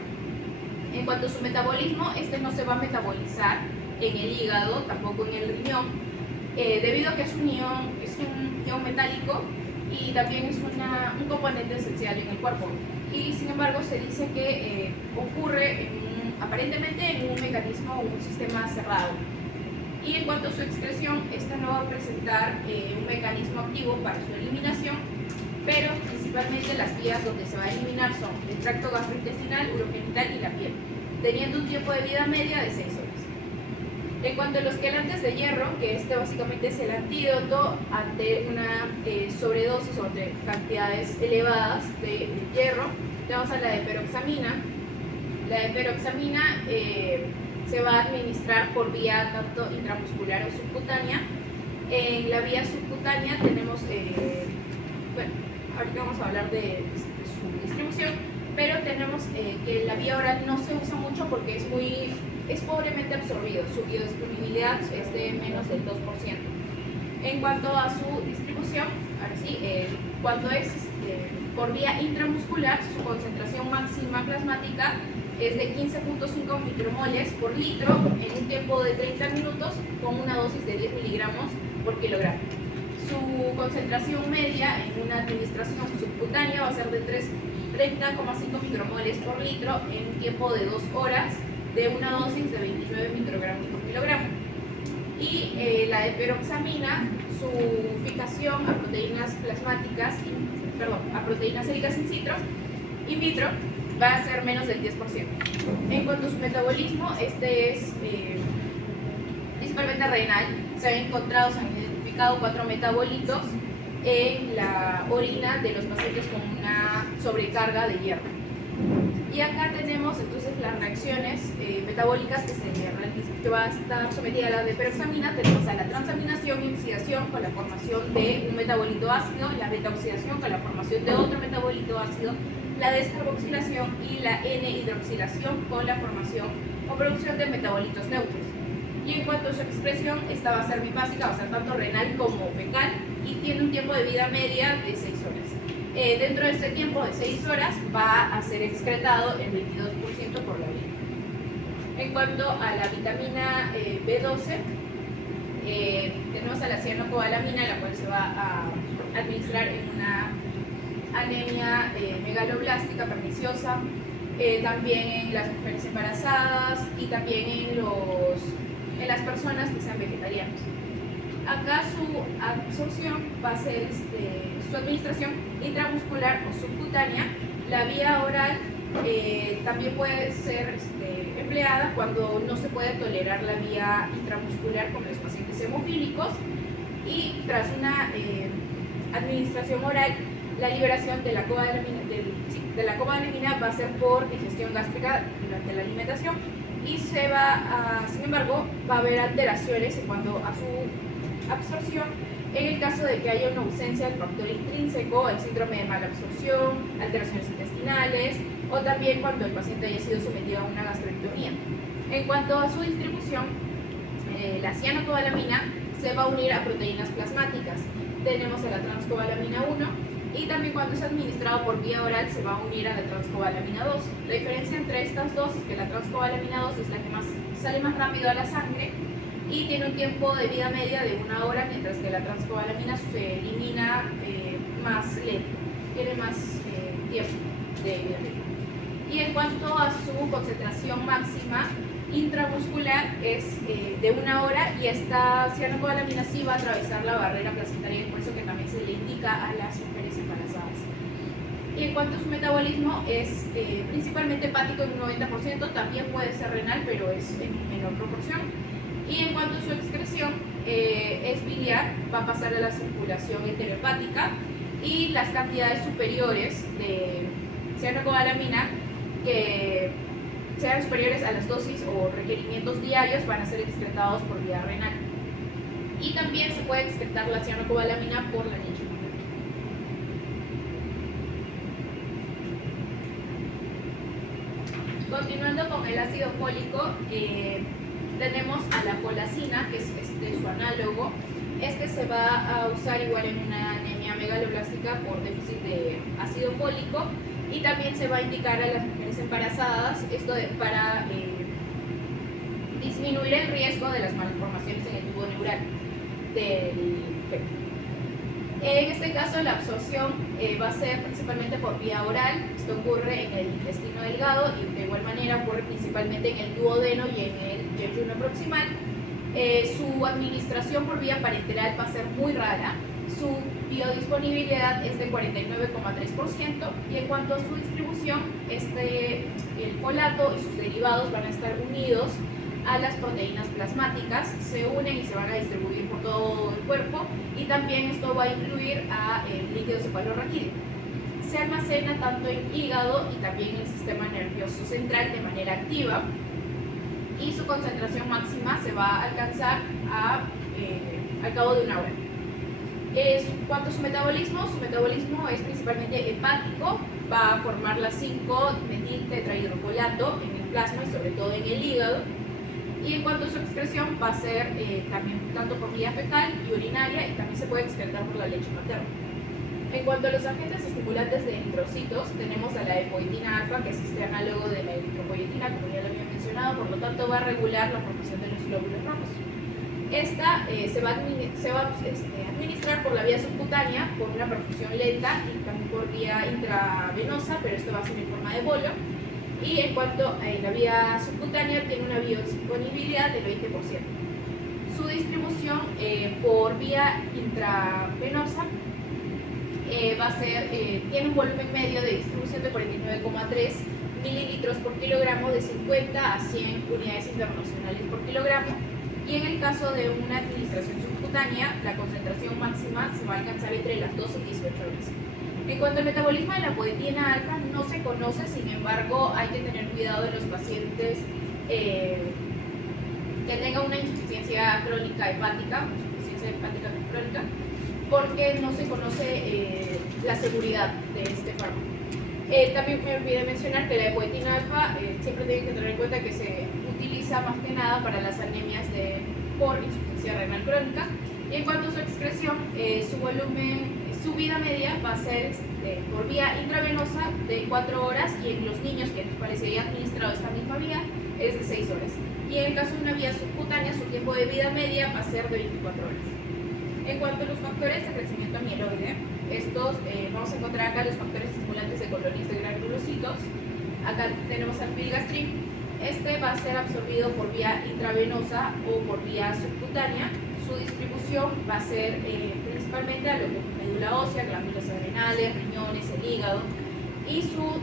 En cuanto a su metabolismo, este no se va a metabolizar en el hígado, tampoco en el riñón, debido a que es un ion metálico, y también es un componente esencial en el cuerpo. Y sin embargo se dice que ocurre aparentemente en un mecanismo o un sistema cerrado. Y en cuanto a su excreción, esta no va a presentar un mecanismo activo para su eliminación, pero principalmente las vías donde se va a eliminar son el tracto gastrointestinal, urogenital y la piel, teniendo un tiempo de vida media de 6 horas. En cuanto a los quelantes de hierro, que este básicamente es el antídoto ante una sobredosis o ante cantidades elevadas de hierro, tenemos a la deferoxamina. La deferoxamina se va a administrar por vía tanto intramuscular o subcutánea. En la vía subcutánea tenemos, bueno, ahorita vamos a hablar de su distribución, pero tenemos que la vía oral no se usa mucho porque es pobremente absorbido, su biodisponibilidad es de menos del 2%. En cuanto a su distribución, ahora sí, cuando es por vía intramuscular, su concentración máxima plasmática es de 15.5 micromoles por litro en un tiempo de 30 minutos con una dosis de 10 miligramos por kilogramo. Su concentración media en una administración subcutánea va a ser de 30,5 micromoles por litro en un tiempo de 2 horas de una dosis de 29 microgramos por kilogramo. Y la deferoxamina, su fijación a proteínas plasmáticas, a proteínas séricas in vitro, va a ser menos del 10%. En cuanto a su metabolismo, este es principalmente renal. Se han identificado 4 metabolitos en la orina de los pacientes con una sobrecarga de hierro. Y acá tenemos entonces las reacciones metabólicas que va a estar sometida a la deferoxamina. Tenemos a la transaminación y oxidación con la formación de un metabolito ácido, la beta-oxidación con la formación de otro metabolito ácido, la descarboxilación y la N-hidroxilación con la formación o producción de metabolitos neutros. Y en cuanto a su expresión, esta va a ser bifásica, va a ser tanto renal como fecal y tiene un tiempo de vida media de 6 horas. Dentro de este tiempo de 6 horas va a ser excretado el 22% por la orina. En cuanto a la vitamina B12, tenemos a la cianocobalamina, la cual se va a administrar en una anemia megaloblástica perniciosa, también en las mujeres embarazadas y también en las personas que sean vegetarianos. Acá su absorción va a ser su administración intramuscular o subcutánea. La vía oral también puede ser empleada cuando no se puede tolerar la vía intramuscular con los pacientes hemofílicos, y tras una administración oral, la liberación de la cobalamina va a ser por digestión gástrica durante la alimentación, y sin embargo, va a haber alteraciones en cuanto a su absorción en el caso de que haya una ausencia del factor intrínseco, el síndrome de mala absorción, alteraciones intestinales, o también cuando el paciente haya sido sometido a una gastroenteromía. En cuanto a su distribución, la cianocobalamina se va a unir a proteínas plasmáticas. Tenemos a la transcobalamina 1, y también cuando es administrado por vía oral se va a unir a la transcobalamina 2. La diferencia entre estas dos es que la transcobalamina 2 es la que sale más rápido a la sangre y tiene un tiempo de vida media de 1 hora, mientras que la transcobalamina se elimina más lento, tiene más tiempo de vida media. Y en cuanto a su concentración máxima intramuscular es de 1 hora, y esta cianocobalamina sí va a atravesar la barrera placentaria, y por eso que también se le indica a las mujeres embarazadas. Y en cuanto a su metabolismo, es principalmente hepático en un 90%, también puede ser renal, pero es en menor proporción. Y en cuanto a su excreción, es biliar, va a pasar a la circulación enterohepática, y las cantidades superiores de cianocobalamina que sean superiores a las dosis o requerimientos diarios van a ser excretados por vía renal. Y también se puede excretar la cianocobalamina por la leche. Continuando con el ácido fólico, tenemos a la folacina, que es su análogo. Este se va a usar igual en una anemia megaloblástica por déficit de ácido fólico, y también se va a indicar a las mujeres embarazadas, para disminuir el riesgo de las malformaciones en el tubo neural del feto. En este caso, la absorción va a ser principalmente por vía oral. Esto ocurre en el intestino delgado, y de igual manera ocurre principalmente en el duodeno y en el yeyuno proximal. Su administración por vía parenteral va a ser muy rara. Su biodisponibilidad es de 49,3%, y en cuanto a su distribución, el folato y sus derivados van a estar unidos a las proteínas plasmáticas, se unen y se van a distribuir por todo el cuerpo, y también esto va a incluir a el líquido cefalorraquídeo. Se almacena tanto en hígado y también en el sistema nervioso central de manera activa, y su concentración máxima se va a alcanzar al cabo de una hora. Cuanto a su metabolismo es principalmente hepático, va a formar las 5-metiltetrahidrocolato en el plasma y sobre todo en el hígado. Y en cuanto a su excreción, va a ser también tanto por vía fecal y urinaria, y también se puede excretar por la leche materna. En cuanto a los agentes estimulantes de eritrocitos, tenemos a la epoetina alfa, que es este análogo de la eritropoyetina, como ya lo había mencionado, por lo tanto va a regular la formación de los glóbulos rojos. Esta se va a administrar por la vía subcutánea, por una perfusión lenta, y también por vía intravenosa, pero esto va a ser en forma de bolo. Y en cuanto a la vía subcutánea, tiene una biodisponibilidad del 20%. Su distribución por vía intravenosa va a ser, tiene un volumen medio de distribución de 49,3 mililitros por kilogramo, de 50 a 100 unidades internacionales por kilogramo. Y en el caso de una administración subcutánea, la concentración máxima se va a alcanzar entre las 12 y 18 horas. En cuanto al metabolismo de la poetina alfa, no se conoce, sin embargo, hay que tener cuidado en los pacientes que tengan una insuficiencia crónica hepática, crónica, porque no se conoce la seguridad de este fármaco. También me olvidé mencionar que la epoetina alfa siempre tienen que tener en cuenta que se utiliza más que nada para las anemias por insuficiencia renal crónica. Y en cuanto a su excreción, su volumen, su vida media va a ser por vía intravenosa de 4 horas, y en los niños que les haya administrado esta misma vía es de 6 horas. Y en el caso de una vía subcutánea, su tiempo de vida media va a ser de 24 horas. En cuanto a los factores de crecimiento amiloide, estos vamos a encontrar acá los factores estimulantes de colonias de granulocitos. Acá tenemos al filgastrin. Este va a ser absorbido por vía intravenosa o por vía subcutánea. Su distribución va a ser principalmente a lo que es médula ósea, glándulas adrenales, riñones, el hígado. Y su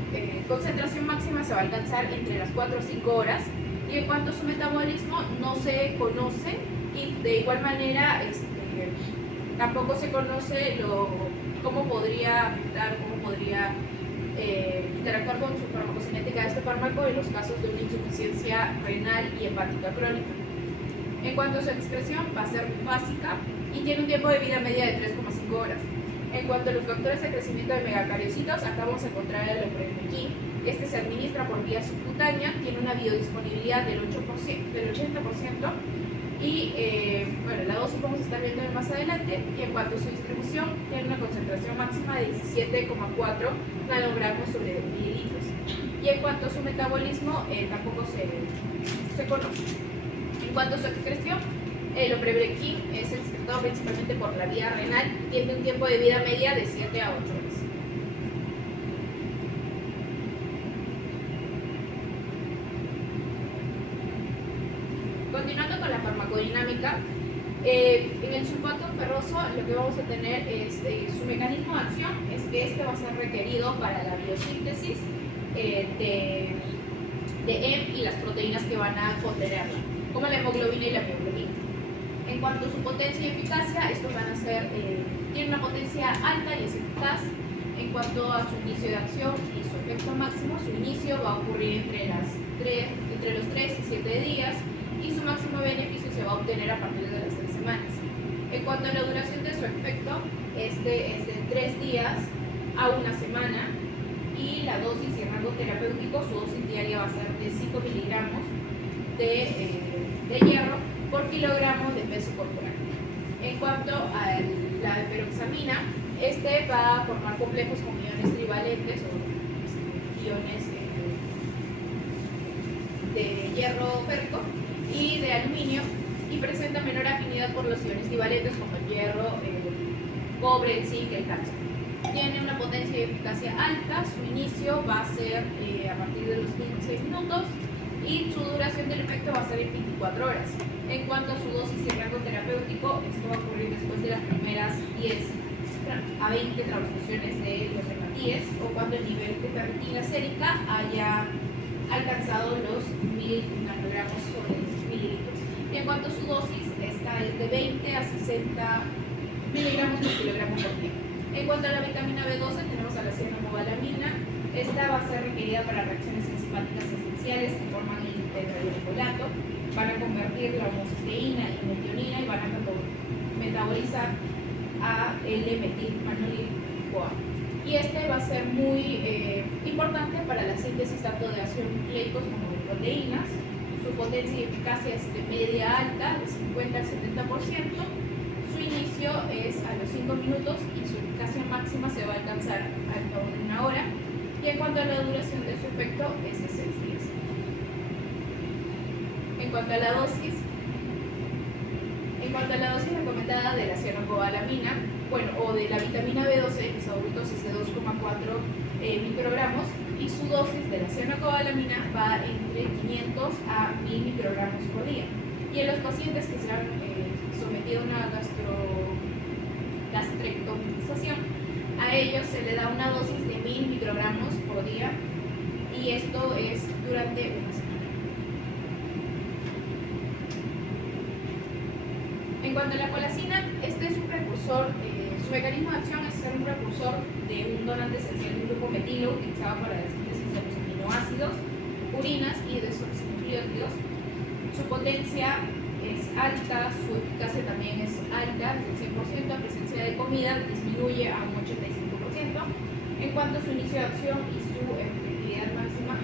concentración máxima se va a alcanzar entre las 4 o 5 horas. Y en cuanto a su metabolismo, no se conoce, y de igual manera tampoco se conoce cómo podría afectar, cómo podría interactuar con su farmacocinética de este fármaco en los casos de una insuficiencia renal y hepática crónica. En cuanto a su excreción, va a ser bifásica y tiene un tiempo de vida media de 3,5 horas. En cuanto a los factores de crecimiento de megacariocitos, acá vamos a encontrar el lopremequin. Este se administra por vía subcutánea, tiene una biodisponibilidad del 80%, y la dosis vamos a estar viendo más adelante. Y en cuanto a su distribución, tiene una concentración máxima de 17,4 nanogramos sobre mililitros. Y en cuanto a su metabolismo, tampoco se conoce. En cuanto a su excreción, el oprebrexin es excretado principalmente por la vía renal y tiene un tiempo de vida media de 7 a 8 horas. Continuando con la farmacodinámica, en el sulfato ferroso lo que vamos a tener es su mecanismo de acción, es que este va a ser requerido para la biosíntesis de EM y las proteínas que van a contenerla, como la hemoglobina y la mioglobina. En cuanto a su potencia y eficacia, estos van a ser, tienen una potencia alta y es eficaz. En cuanto a su inicio de acción y su efecto máximo, su inicio va a ocurrir entre los 3 y 7 días, y su máximo beneficio se va a obtener a partir de las 3 semanas. En cuanto a la duración de su efecto, este es de 3 días a 1 semana, y la dosis y el rango terapéutico, su dosis diaria va a ser de 5 miligramos de hierro por kilogramo de peso corporal. En cuanto a la eperoxamina, este va a formar complejos con iones trivalentes o iones de hierro férrico y de aluminio, y presenta menor afinidad por los iones divalentes como el hierro, el cobre, el zinc, el calcio. Tiene una potencia y eficacia alta, su inicio va a ser a partir de los 15 minutos y su duración del efecto va a ser en 24 horas. En cuanto a su dosis y rango terapéutico, esto va a ocurrir después de las primeras 10 a 20 transfusiones de los hematíes, o cuando el nivel de ferritina sérica haya alcanzado los 1000 nanogramos sobre mililitros. Y en cuanto a su dosis, esta es de 20 a 60 miligramos por kilogramo por día. En cuanto a la vitamina B12, tenemos a la cianocobalamina. Esta va a ser requerida para reacciones enzimáticas esenciales que forman el tetrahidrocolato, van a convertir la homocisteína y metionina y van a metabolizar a L-metilmanol-CoA. Y este va a ser muy importante para la síntesis tanto de ácidos nucleicos como de proteínas. Su potencia y eficacia es de media a alta, de 50 al 70%. Su inicio es a los 5 minutos y su eficacia máxima se va a alcanzar al cabo de 1 hora. Y en cuanto a la duración de su efecto, es de 6 días. En cuanto a la dosis recomendada de la cianocobalamina, o de la vitamina B12, los adultos es de 2,4 microgramos, y su dosis de la cianocobalamina va entre 500 a 1000 microgramos por día. Y en los pacientes que se han sometido a una gastrectomización, a ellos se le da una dosis de 1000 microgramos por día, y esto es durante una semana. En cuanto a la colacina, este es un precursor, su mecanismo de acción es ser un precursor de un donante esencial de un grupo metilo utilizado para la síntesis de los aminoácidos, purinas y desoxinucleótidos. Su potencia es alta, su eficacia también es alta, es del 100%, la presencia de comida disminuye a un 85%. En cuanto a su inicio de acción y su efectividad máxima,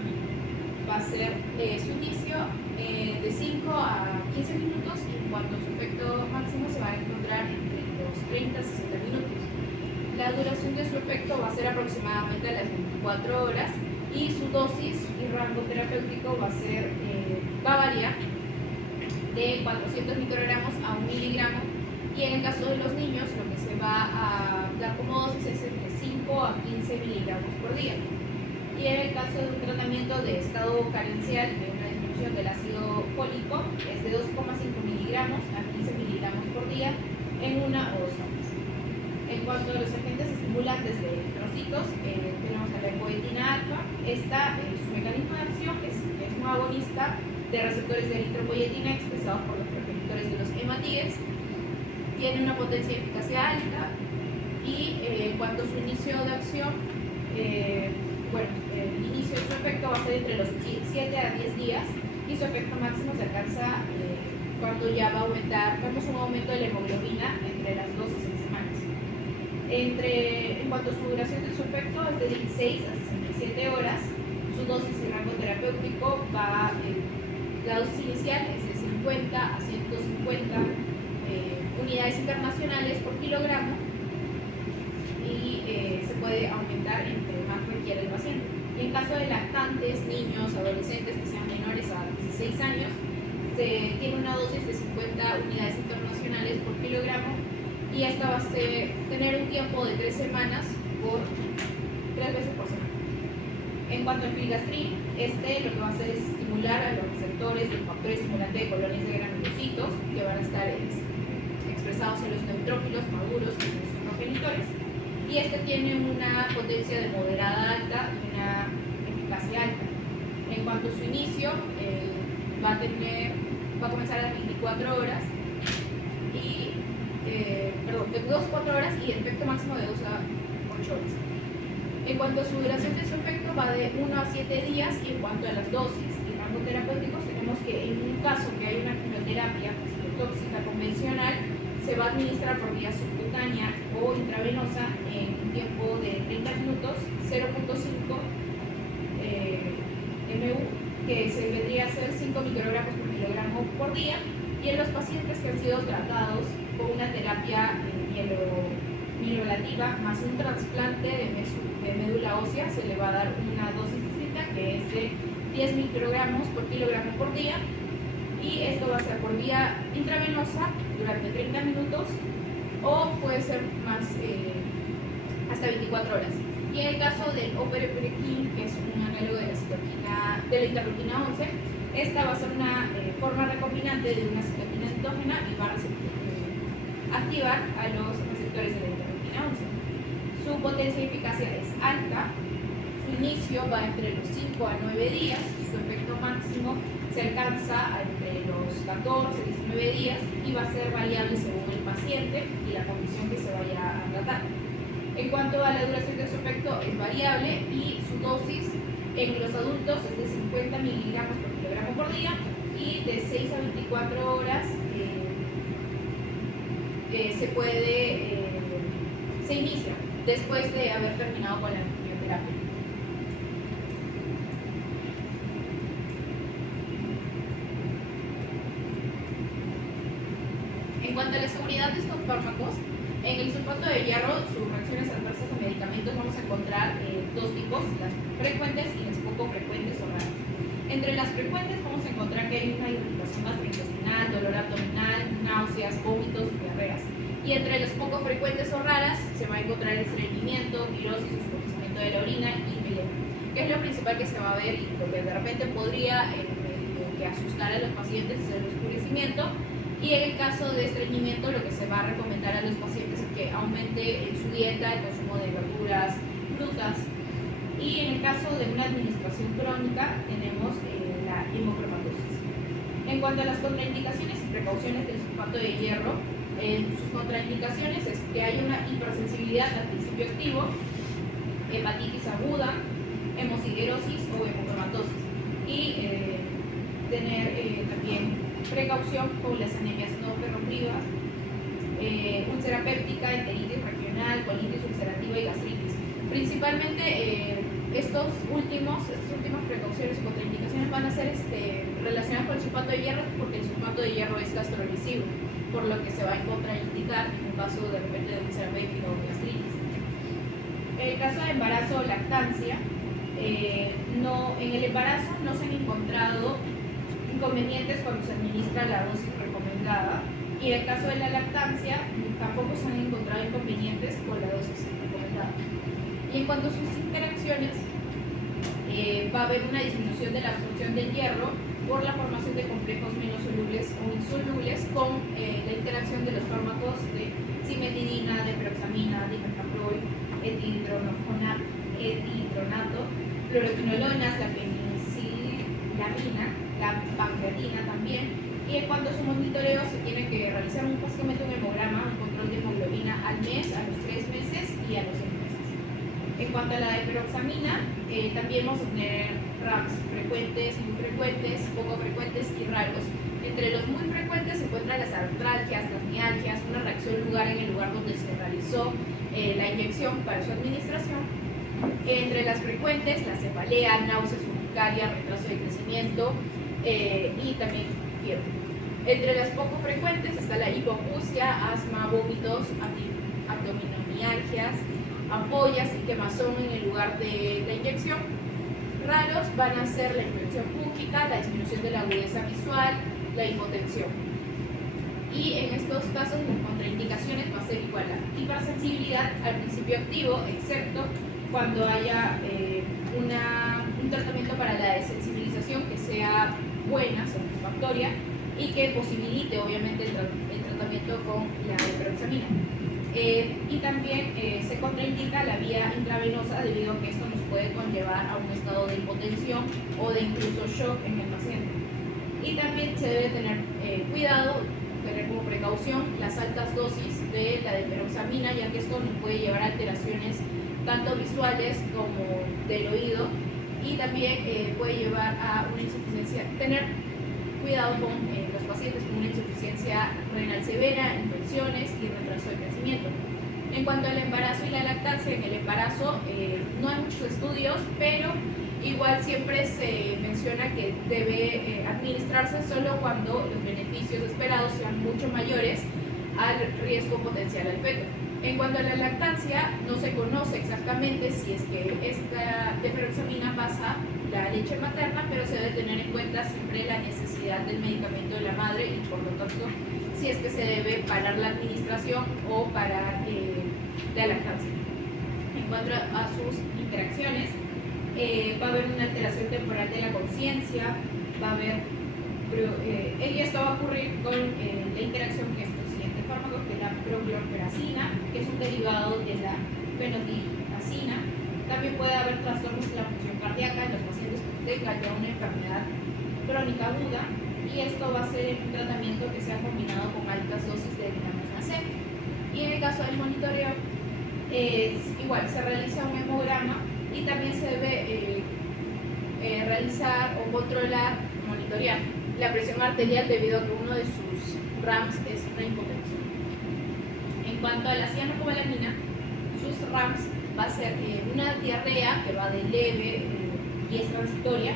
va a ser su inicio de 5 a 15 minutos, y en cuanto a su efecto máximo se va a encontrar entre los 30 a 60 minutos. La duración de su efecto va a ser aproximadamente a las 24 horas, y su dosis y rango terapéutico va a variar de 400 microgramos a 1 miligramo, y en el caso de los niños lo que se va a dar como dosis es entre 5 a 15 miligramos por día. Y en el caso de un tratamiento de estado carencial de una disminución del ácido fólico, es de 2,5 miligramos a 15 miligramos por día en 1 o 2 horas. En cuanto a los agentes estimulantes de eritrocitos, tenemos a la ecoetina alfa. Su mecanismo de acción es un agonista de receptores de eritropoyetina expresados por los progenitores de los hematíes. Tiene una potencia y eficacia alta, y en cuanto a su inicio de acción, el inicio de su efecto va a ser entre los 7 a 10 días, y su efecto máximo se alcanza cuando ya va a aumentar, vemos un aumento de la hemoglobina entre las 2 y 6 semanas. En cuanto a su duración de su efecto, es de 16 a 67 horas. Su dosis y rango terapéutico la dosis inicial es de 50 a 150 unidades internacionales por kilogramo, y se puede aumentar entre más requiere el paciente. Y en caso de lactantes, niños, adolescentes que sean menores a 16 años, se tiene una dosis de 50 unidades internacionales por kilogramo, y esta va a tener un tiempo de 3 semanas por 3 veces por semana. En cuanto al filgastrin, lo que va a hacer es estimular a los receptores del factor estimulante de colonias de granulocitos, que van a estar expresados en los neutrófilos maduros y en sus progenitores, y tiene una potencia de moderada alta y una eficacia alta. En cuanto a su inicio, va a comenzar a las 24 horas, de 2 a 4 horas, y el efecto máximo de 2 a 8 horas. En cuanto a su duración de su efecto, va de 1 a 7 días, y en cuanto a las dosis y rango terapéuticos, tenemos que en un caso que hay una quimioterapia tóxica convencional, se va a administrar por vía subcutánea o intravenosa en un tiempo de 30 minutos, 0.5 mU, que se vendría a ser 5 microgramos por kilogramo por día. Y en los pacientes que han sido tratados con una terapia mieloablativa más un trasplante de médula ósea, se le va a dar una dosis distinta, que es de 10 microgramos por kilogramo por día, y esto va a ser por vía intravenosa durante 30 minutos, o puede ser más hasta 24 horas. Y en el caso del opereperequin, que es un análogo de la interleuquina 11, esta va a ser una forma recombinante de una citoquina endógena, y va a activar a los receptores de la interleuquina 11. Su potencia y eficacia es alta. Su inicio va entre los 5 a 9 días. Su efecto máximo se alcanza entre los los 14, 19 días y va a ser variable según el paciente y la condición que se vaya a tratar. En cuanto a la duración de su efecto, es variable y su dosis en los adultos es de 50 miligramos por kilogramo por día y de 6 a 24 horas se inicia después de haber terminado con la quimioterapia. En cuanto a la seguridad de estos fármacos, en el sulfato de hierro, sus reacciones adversas a medicamentos vamos a encontrar dos tipos, las frecuentes y las poco frecuentes o raras. Entre las frecuentes vamos a encontrar que hay una irritación gastrointestinal, dolor abdominal, náuseas, vómitos y diarreas. Y entre las poco frecuentes o raras se va a encontrar estreñimiento, pirosis, oscurecimiento de la orina y melena, que es lo principal que se va a ver y lo que de repente podría que asustar a los pacientes es el oscurecimiento. Y en el caso de estreñimiento, lo que se va a recomendar a los pacientes es que aumente en su dieta el consumo de verduras, frutas. Y en el caso de una administración crónica, tenemos la hemocromatosis. En cuanto a las contraindicaciones y precauciones del sulfato de hierro, sus contraindicaciones es que hay una hipersensibilidad al principio activo, hepatitis aguda, hemosiderosis o hemocromatosis. Y tener también precaución con las anemias no ferroprivas, úlcera péptica, enteritis regional, colitis ulcerativa y gastritis. Principalmente estas últimas precauciones y contraindicaciones van a ser relacionadas con el sulfato de hierro, porque el sulfato de hierro es gastrolesivo, por lo que se va a contraindicar en un caso de repente de úlcera péptica o gastritis. En el caso de embarazo o lactancia, en el embarazo no se han encontrado inconvenientes cuando se administra la dosis recomendada, y en el caso de la lactancia tampoco se han encontrado inconvenientes con la dosis recomendada. Y en cuanto a sus interacciones, va a haber una disminución de la absorción del hierro por la formación de complejos menos solubles o insolubles con la interacción de los fármacos de cimetidina, de peroxamina, dimercaprol, etihidronato, fluoroquinolonas, la penicilamina, la pancreatina también. Y en cuanto a su monitoreo, se tiene que realizar básicamente un hemograma, un control de hemoglobina al mes, a los 3 meses y a los 6 meses. En cuanto a la de peroxamina, también vamos a tener RAMs frecuentes, muy frecuentes, poco frecuentes y raros. Entre los muy frecuentes se encuentran las artralgias, las mialgias, una reacción lugar en el lugar donde se realizó la inyección para su administración. Entre las frecuentes, la cefalea, náuseas urticarias, retraso de crecimiento y también fiebre. Entre las poco frecuentes está la hipoacusia, asma, vómitos, abdominomialgias, ampollas y quemazón en el lugar de la inyección. Raros van a ser la infección fúngica, la disminución de la agudeza visual, la hipotensión. Y en estos casos las contraindicaciones va a ser igual a hipersensibilidad al principio activo, excepto cuando haya un tratamiento para la desensibilización que sea buena, satisfactoria, y que posibilite obviamente el tratamiento con la peroxamina. Y también se contraindica la vía intravenosa debido a que esto nos puede conllevar a un estado de hipotensión o de incluso shock en el paciente. Y también se debe tener cuidado, tener como precaución las altas dosis de la peroxamina, ya que esto nos puede llevar a alteraciones tanto visuales como del oído, y también puede llevar a una insuficiencia, tener cuidado con los pacientes con una insuficiencia renal severa, infecciones y retraso de crecimiento. En cuanto al embarazo y la lactancia, en el embarazo no hay muchos estudios, pero igual siempre se menciona que debe administrarse solo cuando los beneficios esperados sean mucho mayores al riesgo potencial al feto. En cuanto a la lactancia, no se conoce exactamente si es que esta peroxamina pasa la leche materna, pero se debe tener en cuenta siempre la necesidad del medicamento de la madre y por lo tanto si es que se debe parar la administración o parar la lactancia. En cuanto a sus interacciones, va a haber una alteración temporal de la conciencia, va a haber, y esto va a ocurrir con la interacción que es el siguiente fármaco, que es la proglorperacina, que es un derivado de la fenodiazina. También puede haber trastornos de la función cardíaca en los pacientes que tengan ya una enfermedad crónica aguda, y esto va a ser un tratamiento que sea combinado con altas dosis de vitamina C. Y en el caso del monitoreo, igual se realiza un hemograma y también se debe realizar o controlar, monitorear la presión arterial debido a que uno de sus RAMs es una hipotensión. En cuanto a la cianocobalamina, sus RAMs va a ser una diarrea que va de leve y es transitoria,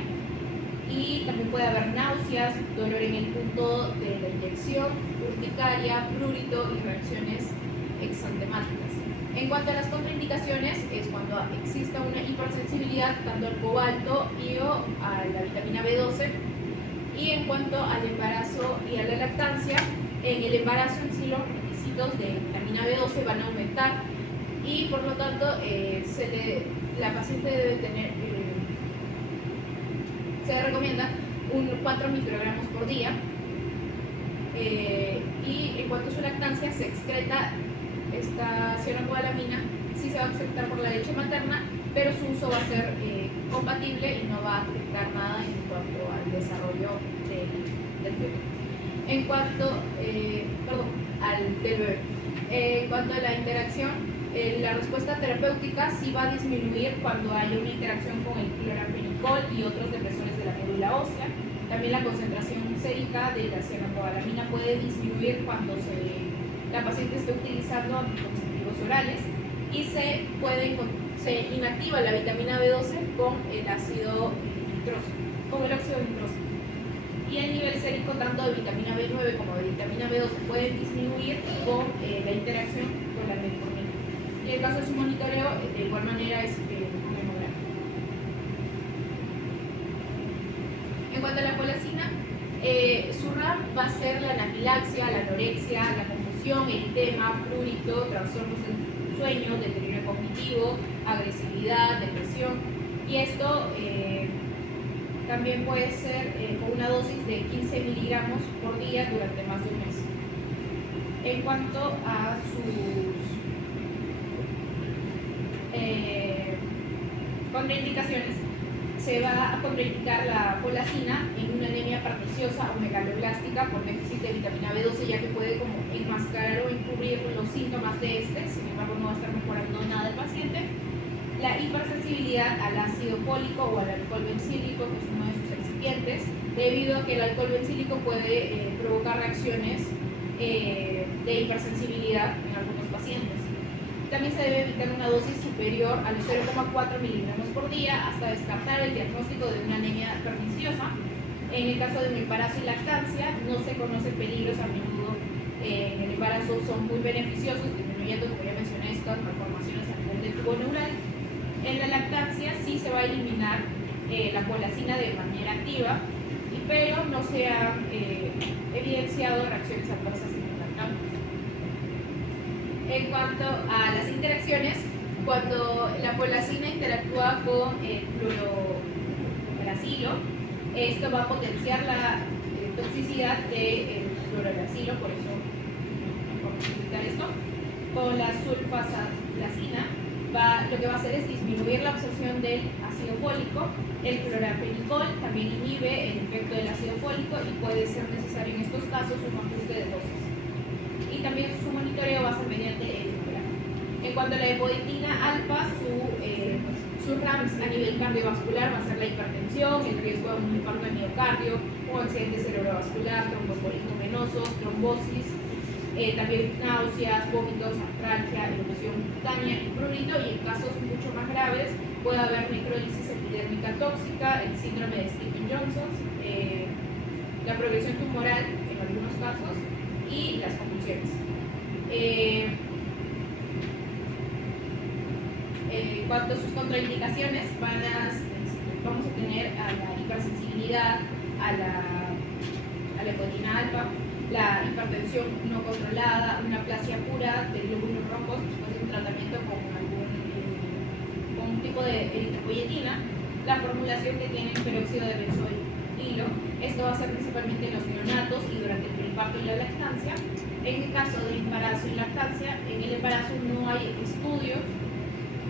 y también puede haber náuseas, dolor en el punto de la inyección, urticaria, prurito y reacciones exantemáticas. En cuanto a las contraindicaciones, es cuando exista una hipersensibilidad tanto al cobalto y o a la vitamina B12. Y en cuanto al embarazo y a la lactancia, en el embarazo en sí los requisitos de vitamina B12 van a aumentar y por lo tanto la paciente debe tener, se recomienda 4 microgramos por día. Y en cuanto a su lactancia, se excreta esta cianocobalamina, sí se va a excretar por la leche materna, pero su uso va a ser compatible y no va a afectar nada en cuanto al desarrollo del bebé. En cuanto al del bebé. En cuanto a la interacción, la respuesta terapéutica sí va a disminuir cuando haya una interacción con el cloramfenicol y otros depresores de la médula ósea. También la concentración sérica de la cianocobalamina puede disminuir cuando la paciente esté utilizando anticonceptivos orales y se inactiva la vitamina B12 con el ácido nitrógeno, con el óxido nitrógeno. Y el nivel sérico tanto de vitamina B9 como de vitamina B12 pueden disminuir con la interacción con la metformina. Y en el caso de su monitoreo, de igual manera es un hemograma. En cuanto a la folacina, su RAM va a ser la anafilaxia, la anorexia, la confusión, eritema, prurito, trastornos del sueño, deterioro cognitivo, agresividad, depresión. Y esto también puede ser con una dosis de 15 miligramos por día durante más de un mes. En cuanto a sus contraindicaciones, se va a contraindicar la folacina en una anemia perniciosa o megaloblástica por déficit de vitamina B12, ya que puede como enmascarar o encubrir los síntomas de sin embargo no va a estar mejorando nada del paciente. La hipersensibilidad al ácido fólico o al alcohol bencílico, que es uno de sus excipientes, debido a que el alcohol bencílico puede provocar reacciones de hipersensibilidad en algunos pacientes. También se debe evitar una dosis superior a los 0,4 miligramos por día hasta descartar el diagnóstico de una anemia perniciosa. En el caso de un embarazo y lactancia, no se conocen peligros, a menudo en el embarazo son muy beneficiosos, disminuyendo, como ya mencioné, estas malformaciones a nivel del tubo neural. En la lactancia sí se va a eliminar la folacina de manera activa, pero no se han evidenciado reacciones adversas en el lactante. En cuanto a las interacciones, cuando la folacina interactúa con el fluorouracilo, esto va a potenciar la toxicidad del fluorouracilo, por eso vamos a explicar esto. Con la sulfasalacina, lo que va a hacer es disminuir la absorción del ácido fólico. El cloramfenicol también inhibe el efecto del ácido fólico y puede ser necesario en estos casos un ajuste de dosis. Y también su monitoreo va a ser mediante el hemograma. En cuanto a la epoditina alfa, sus RAMs a nivel cardiovascular va a ser la hipertensión, el riesgo de un infarto de miocardio, un accidente cerebrovascular, tromboembolismo venoso, trombosis, también náuseas, vómitos, artralgia, erupción cutánea y prurito, y en casos mucho más graves puede haber necrólisis epidérmica tóxica, el síndrome de Stevens-Johnson, la progresión tumoral en algunos casos y las convulsiones. En cuanto a sus contraindicaciones, vamos a tener a la hipersensibilidad, a la epoditina alfa, la hipertensión no controlada, una aplasia pura de glóbulos rojos después de un tratamiento con un tipo de eritropoyetina, la formulación que tiene peróxido de benzoilo. Esto va a ser principalmente en los neonatos y durante el preparto y la lactancia. En el caso de embarazo y lactancia, en el embarazo no hay estudios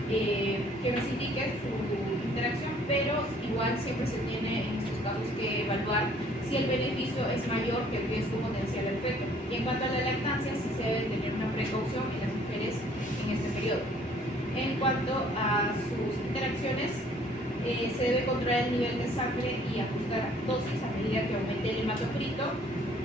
que nos indique su interacción, pero igual siempre se tiene en estos casos que evaluar si el beneficio es mayor que el riesgo potencial al efecto. Y en cuanto a la lactancia, sí se debe tener una precaución en las mujeres en este periodo. En cuanto a sus interacciones, se debe controlar el nivel de sangre y ajustar dosis a medida que aumente el hematocrito,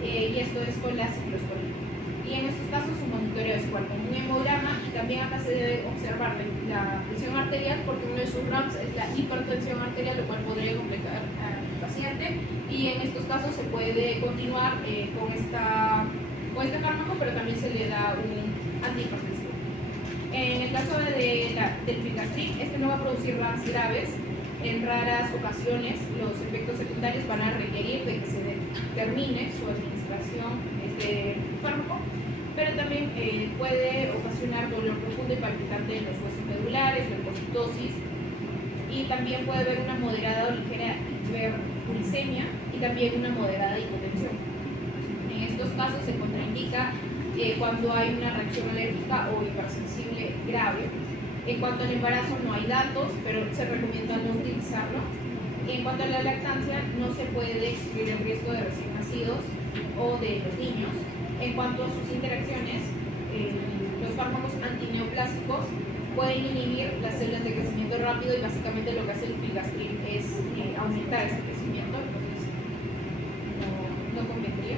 y esto es con la ciclosporina. Y en estos casos su monitoreo es igual con un hemograma, y también acá se debe observar la presión arterial, porque uno de sus RAMs es la hipertensión arterial, lo cual podría complicar al paciente, y en estos casos se puede continuar con este fármaco, pero también se le da un antihipertensivo. En el caso del filgrastim, este no va a producir RAMs graves. En raras ocasiones los efectos secundarios van a requerir de que se termine su administración de este fármaco, pero también puede ocasionar dolor profundo y palpitante en los huesos medulares, leucocitosis, y también puede haber una moderada o ligera hiperuricemia y también una moderada hipotensión. En estos casos se contraindica cuando hay una reacción alérgica o hipersensible grave. En cuanto al embarazo no hay datos, pero se recomienda no utilizarlo. En cuanto a la lactancia, no se puede excluir el riesgo de recién nacidos o de los niños. En cuanto a sus interacciones, los fármacos antineoplásicos pueden inhibir las células de crecimiento rápido, y básicamente lo que hace el filgrastim es aumentar ese crecimiento, entonces no convendría.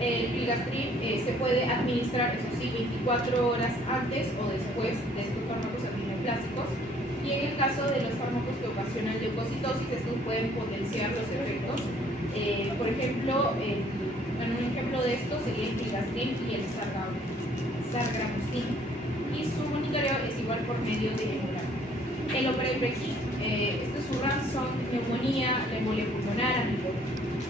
El filgrastim se puede administrar, eso sí, 24 horas antes o después de estos fármacos antineoplásicos, y en el caso de los fármacos que ocasionan leucocitosis, estos pueden potenciar los efectos. Por ejemplo, un ejemplo de esto sería el filgrastim y el sargramostim, y su monitoreo es igual por medio de hemograma. El operebrexin, estos RAMs son neumonía, la embolia pulmonar,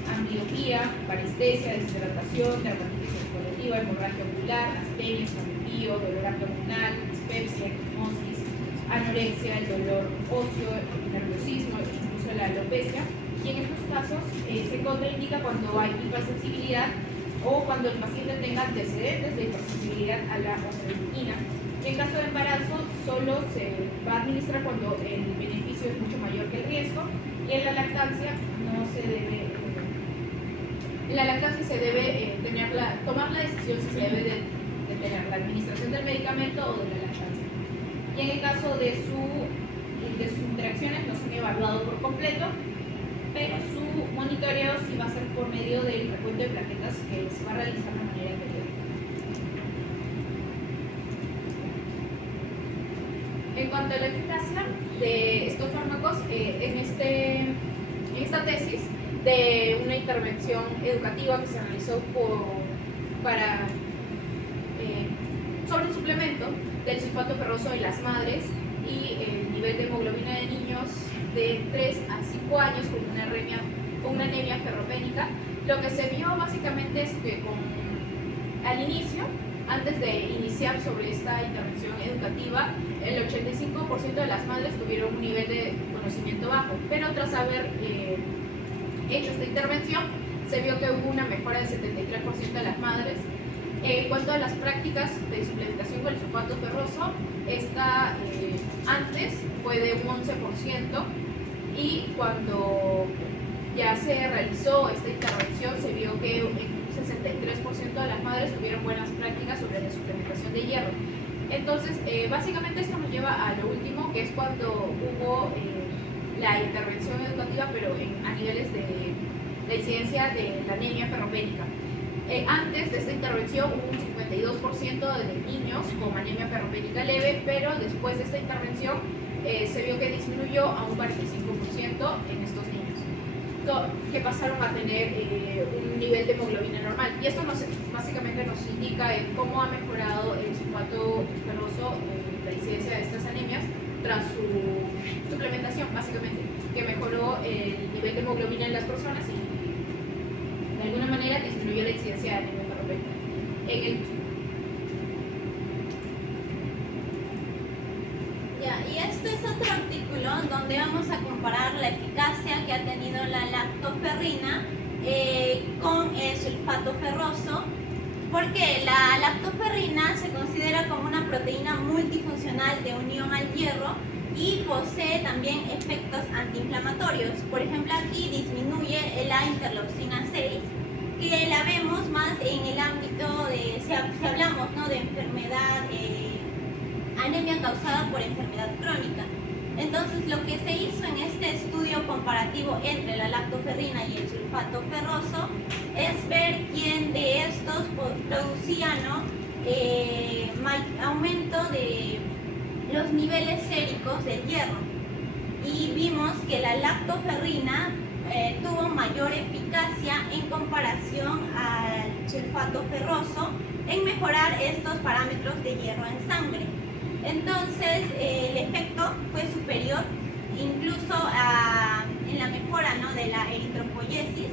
ambliopía, parestesia, deshidratación, dermatitis colectiva, hemorragia ocular, astenia, escalofrío, dolor abdominal, dispepsia, equimosis, anorexia, el dolor óseo, el nerviosismo, incluso la alopecia. Y en estos casos se contraindica cuando hay hipersensibilidad o cuando el paciente tenga antecedentes de hipersensibilidad a la oxalitina. En caso de embarazo, solo se va a administrar cuando el beneficio es mucho mayor que el riesgo, y en la lactancia no se debe. En la lactancia se debe tomar la decisión si se debe de tener la administración del medicamento o de la lactancia. Y en el caso de sus interacciones no se han evaluado por completo, pero su monitoreo sí va a ser por medio del recuento de plaquetas que se va a realizar de manera periódica. En cuanto a la eficacia de estos fármacos, en esta tesis de una intervención educativa que se realizó sobre el suplemento del sulfato ferroso en las madres y el nivel de hemoglobina de niños de 3 a 5 años con una anemia ferropénica, lo que se vio básicamente es que al inicio, antes de iniciar sobre esta intervención educativa, el 85% de las madres tuvieron un nivel de conocimiento bajo, pero tras haber hecho esta intervención, se vio que hubo una mejora del 73% de las madres. En cuanto a las prácticas de suplementación con el sulfato ferroso, esta antes fue de un 11%, y cuando ya se realizó esta intervención se vio que un 63% de las madres tuvieron buenas prácticas sobre la suplementación de hierro. Entonces, básicamente esto nos lleva a lo último, que es cuando hubo la intervención educativa, pero a niveles de la incidencia de la anemia ferropénica. Antes de esta intervención hubo un 52% de niños con anemia ferropénica leve, pero después de esta intervención se vio que disminuyó a un 45% en estos niños, que pasaron a tener un nivel de hemoglobina normal. Y esto básicamente nos indica cómo ha mejorado el sulfato ferroso, la incidencia de estas anemias, tras su suplementación, básicamente, que mejoró el nivel de hemoglobina en las personas y de alguna manera disminuyó la incidencia de anemia ferropénica. Y este es otro artículo donde vamos a comparar la eficacia que ha tenido la lactoferrina con el sulfato ferroso Porque la lactoferrina se considera como una proteína multifuncional de unión al hierro y posee también efectos antiinflamatorios. Por ejemplo, aquí disminuye la interleucina 6, que la vemos más en el ámbito de, si hablamos, ¿no?, de enfermedad, anemia causada por enfermedad crónica. Entonces, lo que se hizo en este estudio comparativo entre la lactoferrina y el sulfato ferroso es ver quién de estos producía, ¿no?, aumento de los niveles séricos del hierro. Y vimos que la lactoferrina tuvo mayor eficacia en comparación al sulfato ferroso en mejorar estos parámetros de hierro en sangre. Entonces, el efecto fue superior incluso en la mejora, ¿no?, de la eritropoyesis,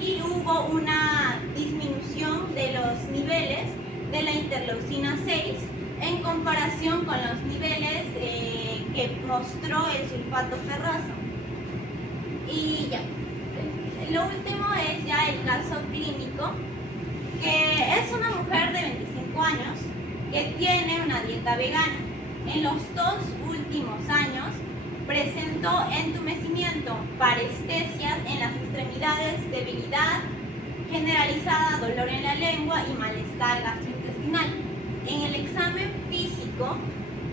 y hubo una disminución de los niveles de la interleucina 6 en comparación con los niveles que mostró el sulfato ferroso. Y ya, lo último es ya el caso clínico, que es una mujer de 25 años que tiene una dieta vegana. En los 2 últimos años presentó entumecimiento, parestesias en las extremidades, debilidad generalizada, dolor en la lengua y malestar gastrointestinal. En el examen físico,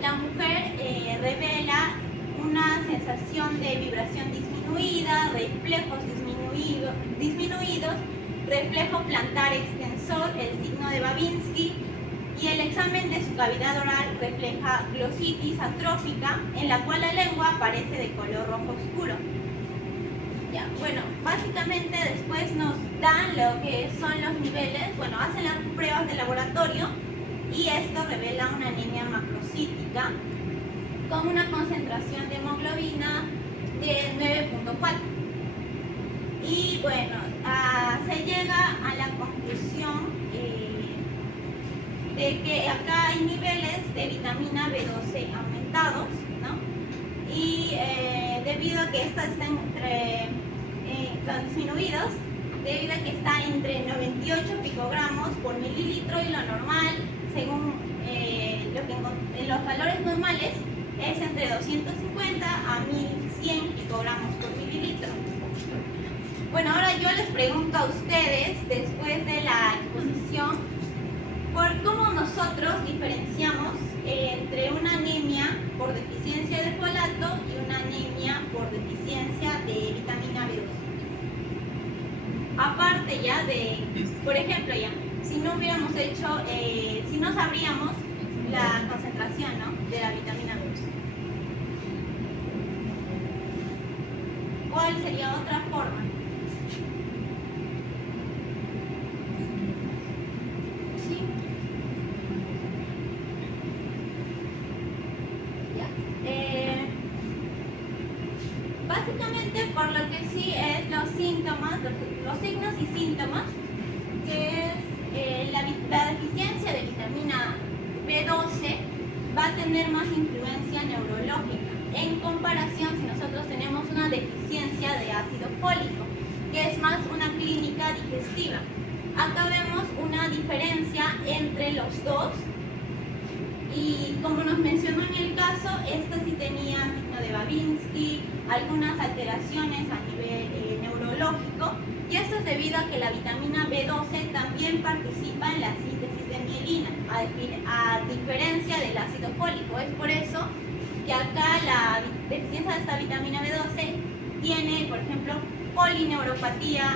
la mujer revela una sensación de vibración disminuida, reflejos disminuidos, reflejo plantar extensor, el signo de Babinski, y el examen de su cavidad oral refleja glositis atrófica, en la cual la lengua aparece de color rojo oscuro. Ya, bueno, básicamente después nos dan lo que son los niveles, bueno, hacen las pruebas de laboratorio y esto revela una anemia macrocítica con una concentración de hemoglobina de 9.4. Y bueno, se llega a la conclusión de que acá hay niveles de vitamina B12 aumentados, ¿no? Y debido a que estas están disminuidos, debido a que está entre 98 picogramos por mililitro y lo normal, según los valores normales, es entre 250 a 1100 picogramos por mililitro. Bueno, ahora yo les pregunto a ustedes, después de la exposición, por cómo nosotros diferenciamos entre una anemia por deficiencia de folato y una anemia por deficiencia de vitamina B12. Aparte ya de, por ejemplo, ya, si no hubiéramos hecho, si no sabríamos la concentración, ¿no?, de la vitamina B12. ¿Cuál sería otra forma? Básicamente, por lo que sí es los síntomas, los signos y síntomas, que es la deficiencia de vitamina B12 va a tener más influencia neurológica en comparación si nosotros tenemos una deficiencia de ácido fólico, que es más una clínica digestiva. Acá vemos una diferencia entre los dos. Y como nos mencionó en el caso, esta sí tenía signo de Babinski, algunas alteraciones a nivel neurológico, y esto es debido a que la vitamina B12 también participa en la síntesis de mielina, a diferencia del ácido fólico. Es por eso que acá la deficiencia de esta vitamina B12 tiene, por ejemplo, polineuropatía,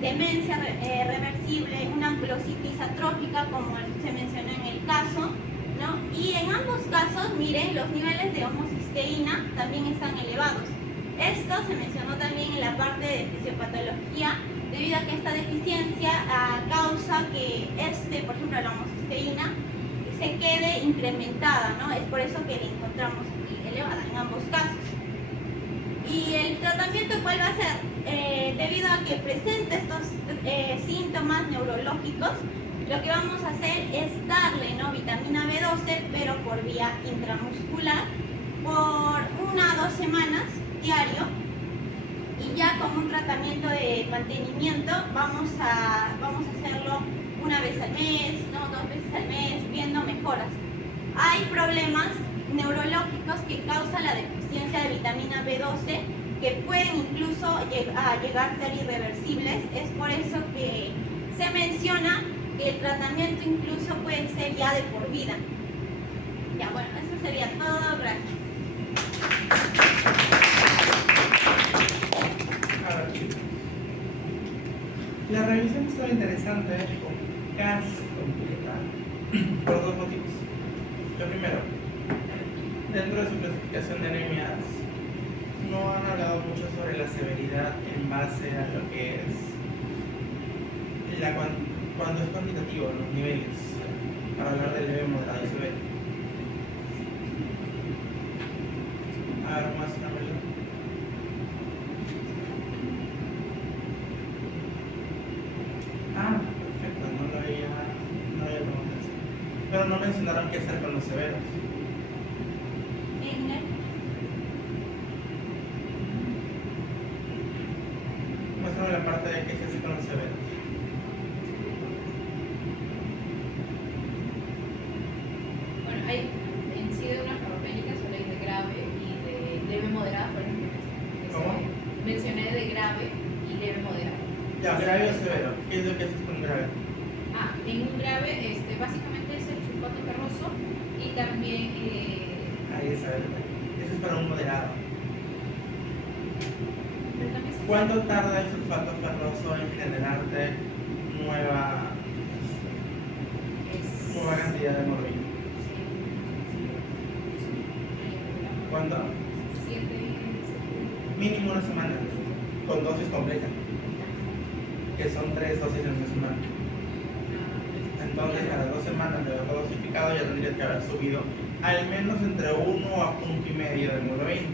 demencia reversible, una glositis atrófica, como se mencionó en el caso, ¿no? Y en ambos casos, miren, los niveles de homocisteína también están elevados. Esto se mencionó también en la parte de fisiopatología, debido a que esta deficiencia causa que por ejemplo, la homocisteína se quede incrementada, ¿no? Es por eso que la encontramos aquí elevada en ambos casos. ¿Y el tratamiento cuál va a ser? Debido a que presenta estos síntomas neurológicos, lo que vamos a hacer es darle, ¿no?, vitamina B12, pero por vía intramuscular, por 1 a 2 semanas diario, y ya con un tratamiento de mantenimiento vamos a hacerlo una vez al mes, ¿no? 2 veces al mes, viendo mejoras. Hay problemas neurológicos que causan la deficiencia de vitamina B12 que pueden incluso llegar a ser irreversibles. Es por eso que se menciona que el tratamiento incluso puede ser ya de por vida. Ya, bueno, eso sería todo. Gracias. A ver, chicos. La revisión estuvo interesante, casi completa, por dos motivos. Lo primero, dentro de su clasificación de anemias, no han hablado mucho sobre la severidad en base a lo que es cuando es cuantitativo, los niveles, para hablar de leve, moderado y severo. A ver, muéstramelo. Ah, perfecto, no lo había tomado. Pero no mencionaron qué hacer con los severos. Muéstrame la parte de qué se hace con los severos. Bueno, hay en sí de una farmacéutica solo hay de grave y de leve moderada, por ejemplo. ¿Cómo? Mencioné de grave y leve moderada. Ya, grave o severo. ¿Qué es lo que haces con grave? Ah, en un grave, básicamente es el sulfato ferroso y también. Ahí es, a ver. Eso es para un moderado. Pero también se- ¿Cuánto tarda el sulfato ferroso en generarte nueva cantidad de hemoglobina? ¿Cuánto? 7. Mínimo una semana, con dosis completa, que son 3 dosis en una semana. Entonces, a las 2 semanas de haberlo dosificado, ya tendrías que haber subido al menos entre 1 a 1,5 de hemoglobina.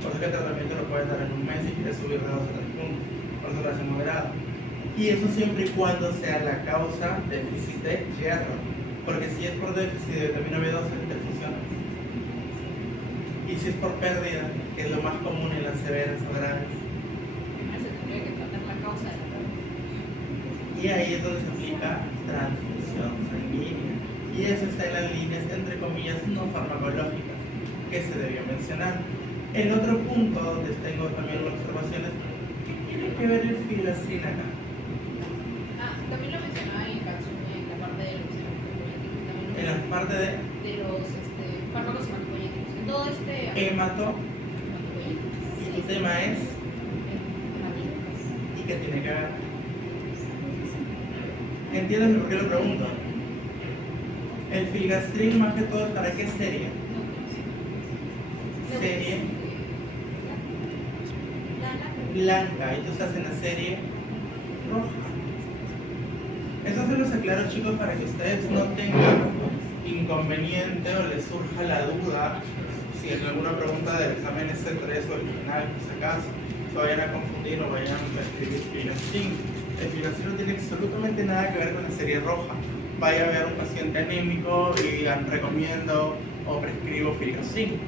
Por eso que el tratamiento lo puedes dar en un mes si quieres subir de 2 a 3 puntos. Por eso lo hace moderado. Y eso siempre y cuando sea la causa déficit de hierro. Porque si es por déficit de vitamina B12, te funciona. Y si es por pérdida, que es lo más común en las severas o graves. Primero se tendría que tratar la causa de la pérdida. Y ahí es donde se aplica transfusión sanguínea. Y eso está en las líneas, entre comillas, no farmacológicas, que se debió mencionar. El otro punto donde tengo también unas observaciones, ¿qué tiene que ver el filacin acá? Ah, también lo mencionaba en Katsumi, en la parte de los hematopoyéticos. En la parte de De los fármacos hematopoyéticos. En todo hemato, hematopoyéticos. y tu tema es, Hematílicos. ¿y qué tiene que ver? ¿Entiendes por qué lo pregunto? El filgastrin más que todo, ¿para qué serie? Serie blanca, y tú estás en la serie roja. Eso se los aclaro, chicos, para que ustedes no tengan inconveniente o les surja la duda si en alguna pregunta del examen es C3 o original, por si acaso se vayan a confundir o vayan a escribir filgastrin. El filgastrin no tiene absolutamente nada que ver con la serie roja. Vaya a ver a un paciente anémico y digan recomiendo o prescribo filgastrin,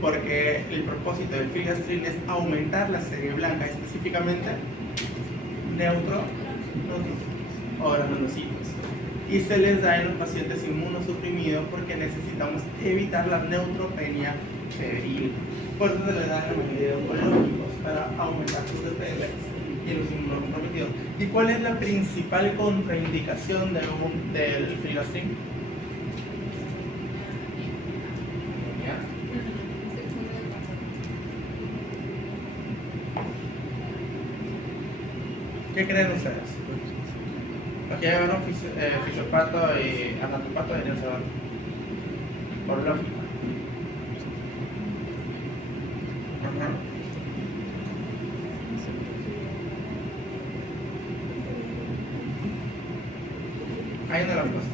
porque el propósito del filgastrin es aumentar la serie blanca, específicamente neutro o granulocitos, y se les da en los pacientes inmunosuprimidos porque necesitamos evitar la neutropenia febril. Por eso se les da la mayoría de oncológicos para aumentar sus defensas y en los inmunocomprometidos. ¿Y cuál es la principal contraindicación del filgastrin? ¿Qué creen ustedes? Los que llevaron fisiopato y anatopato deberían saber. Por lógica. Ajá. Ahí no lo han puesto.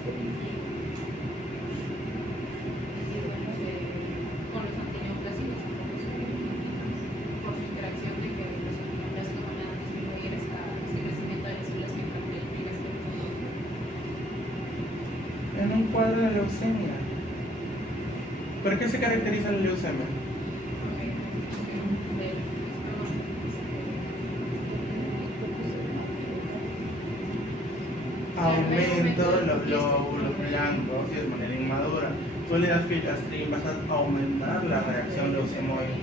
Con los antineoplásicos, por su interacción de que los antineoplásicos van a disminuir este crecimiento de las células que impactan el filgastrin. En un cuadro de leucemia. ¿Por qué se caracteriza la leucemia? aumento de los glóbulos blancos y de manera inmadura. Tú le das filastrín, vas a aumentar la reacción leucemoide.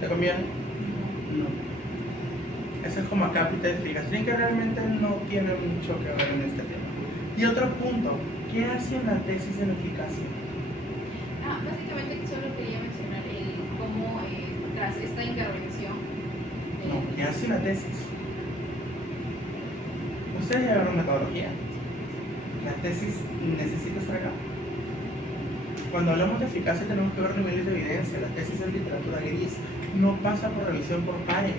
¿Te conviene? No. Eso es como acápite de filastrín, que realmente no tiene mucho que ver en este tema. Y otro punto, ¿qué hace en la tesis en eficacia? Básicamente solo quería mencionar cómo tras esta intervención. No, ¿qué hace la tesis? Ustedes ya vieron metodología. La tesis necesita estar acá. Cuando hablamos de eficacia tenemos que ver niveles de evidencia. La tesis es literatura gris. No pasa por revisión por pares.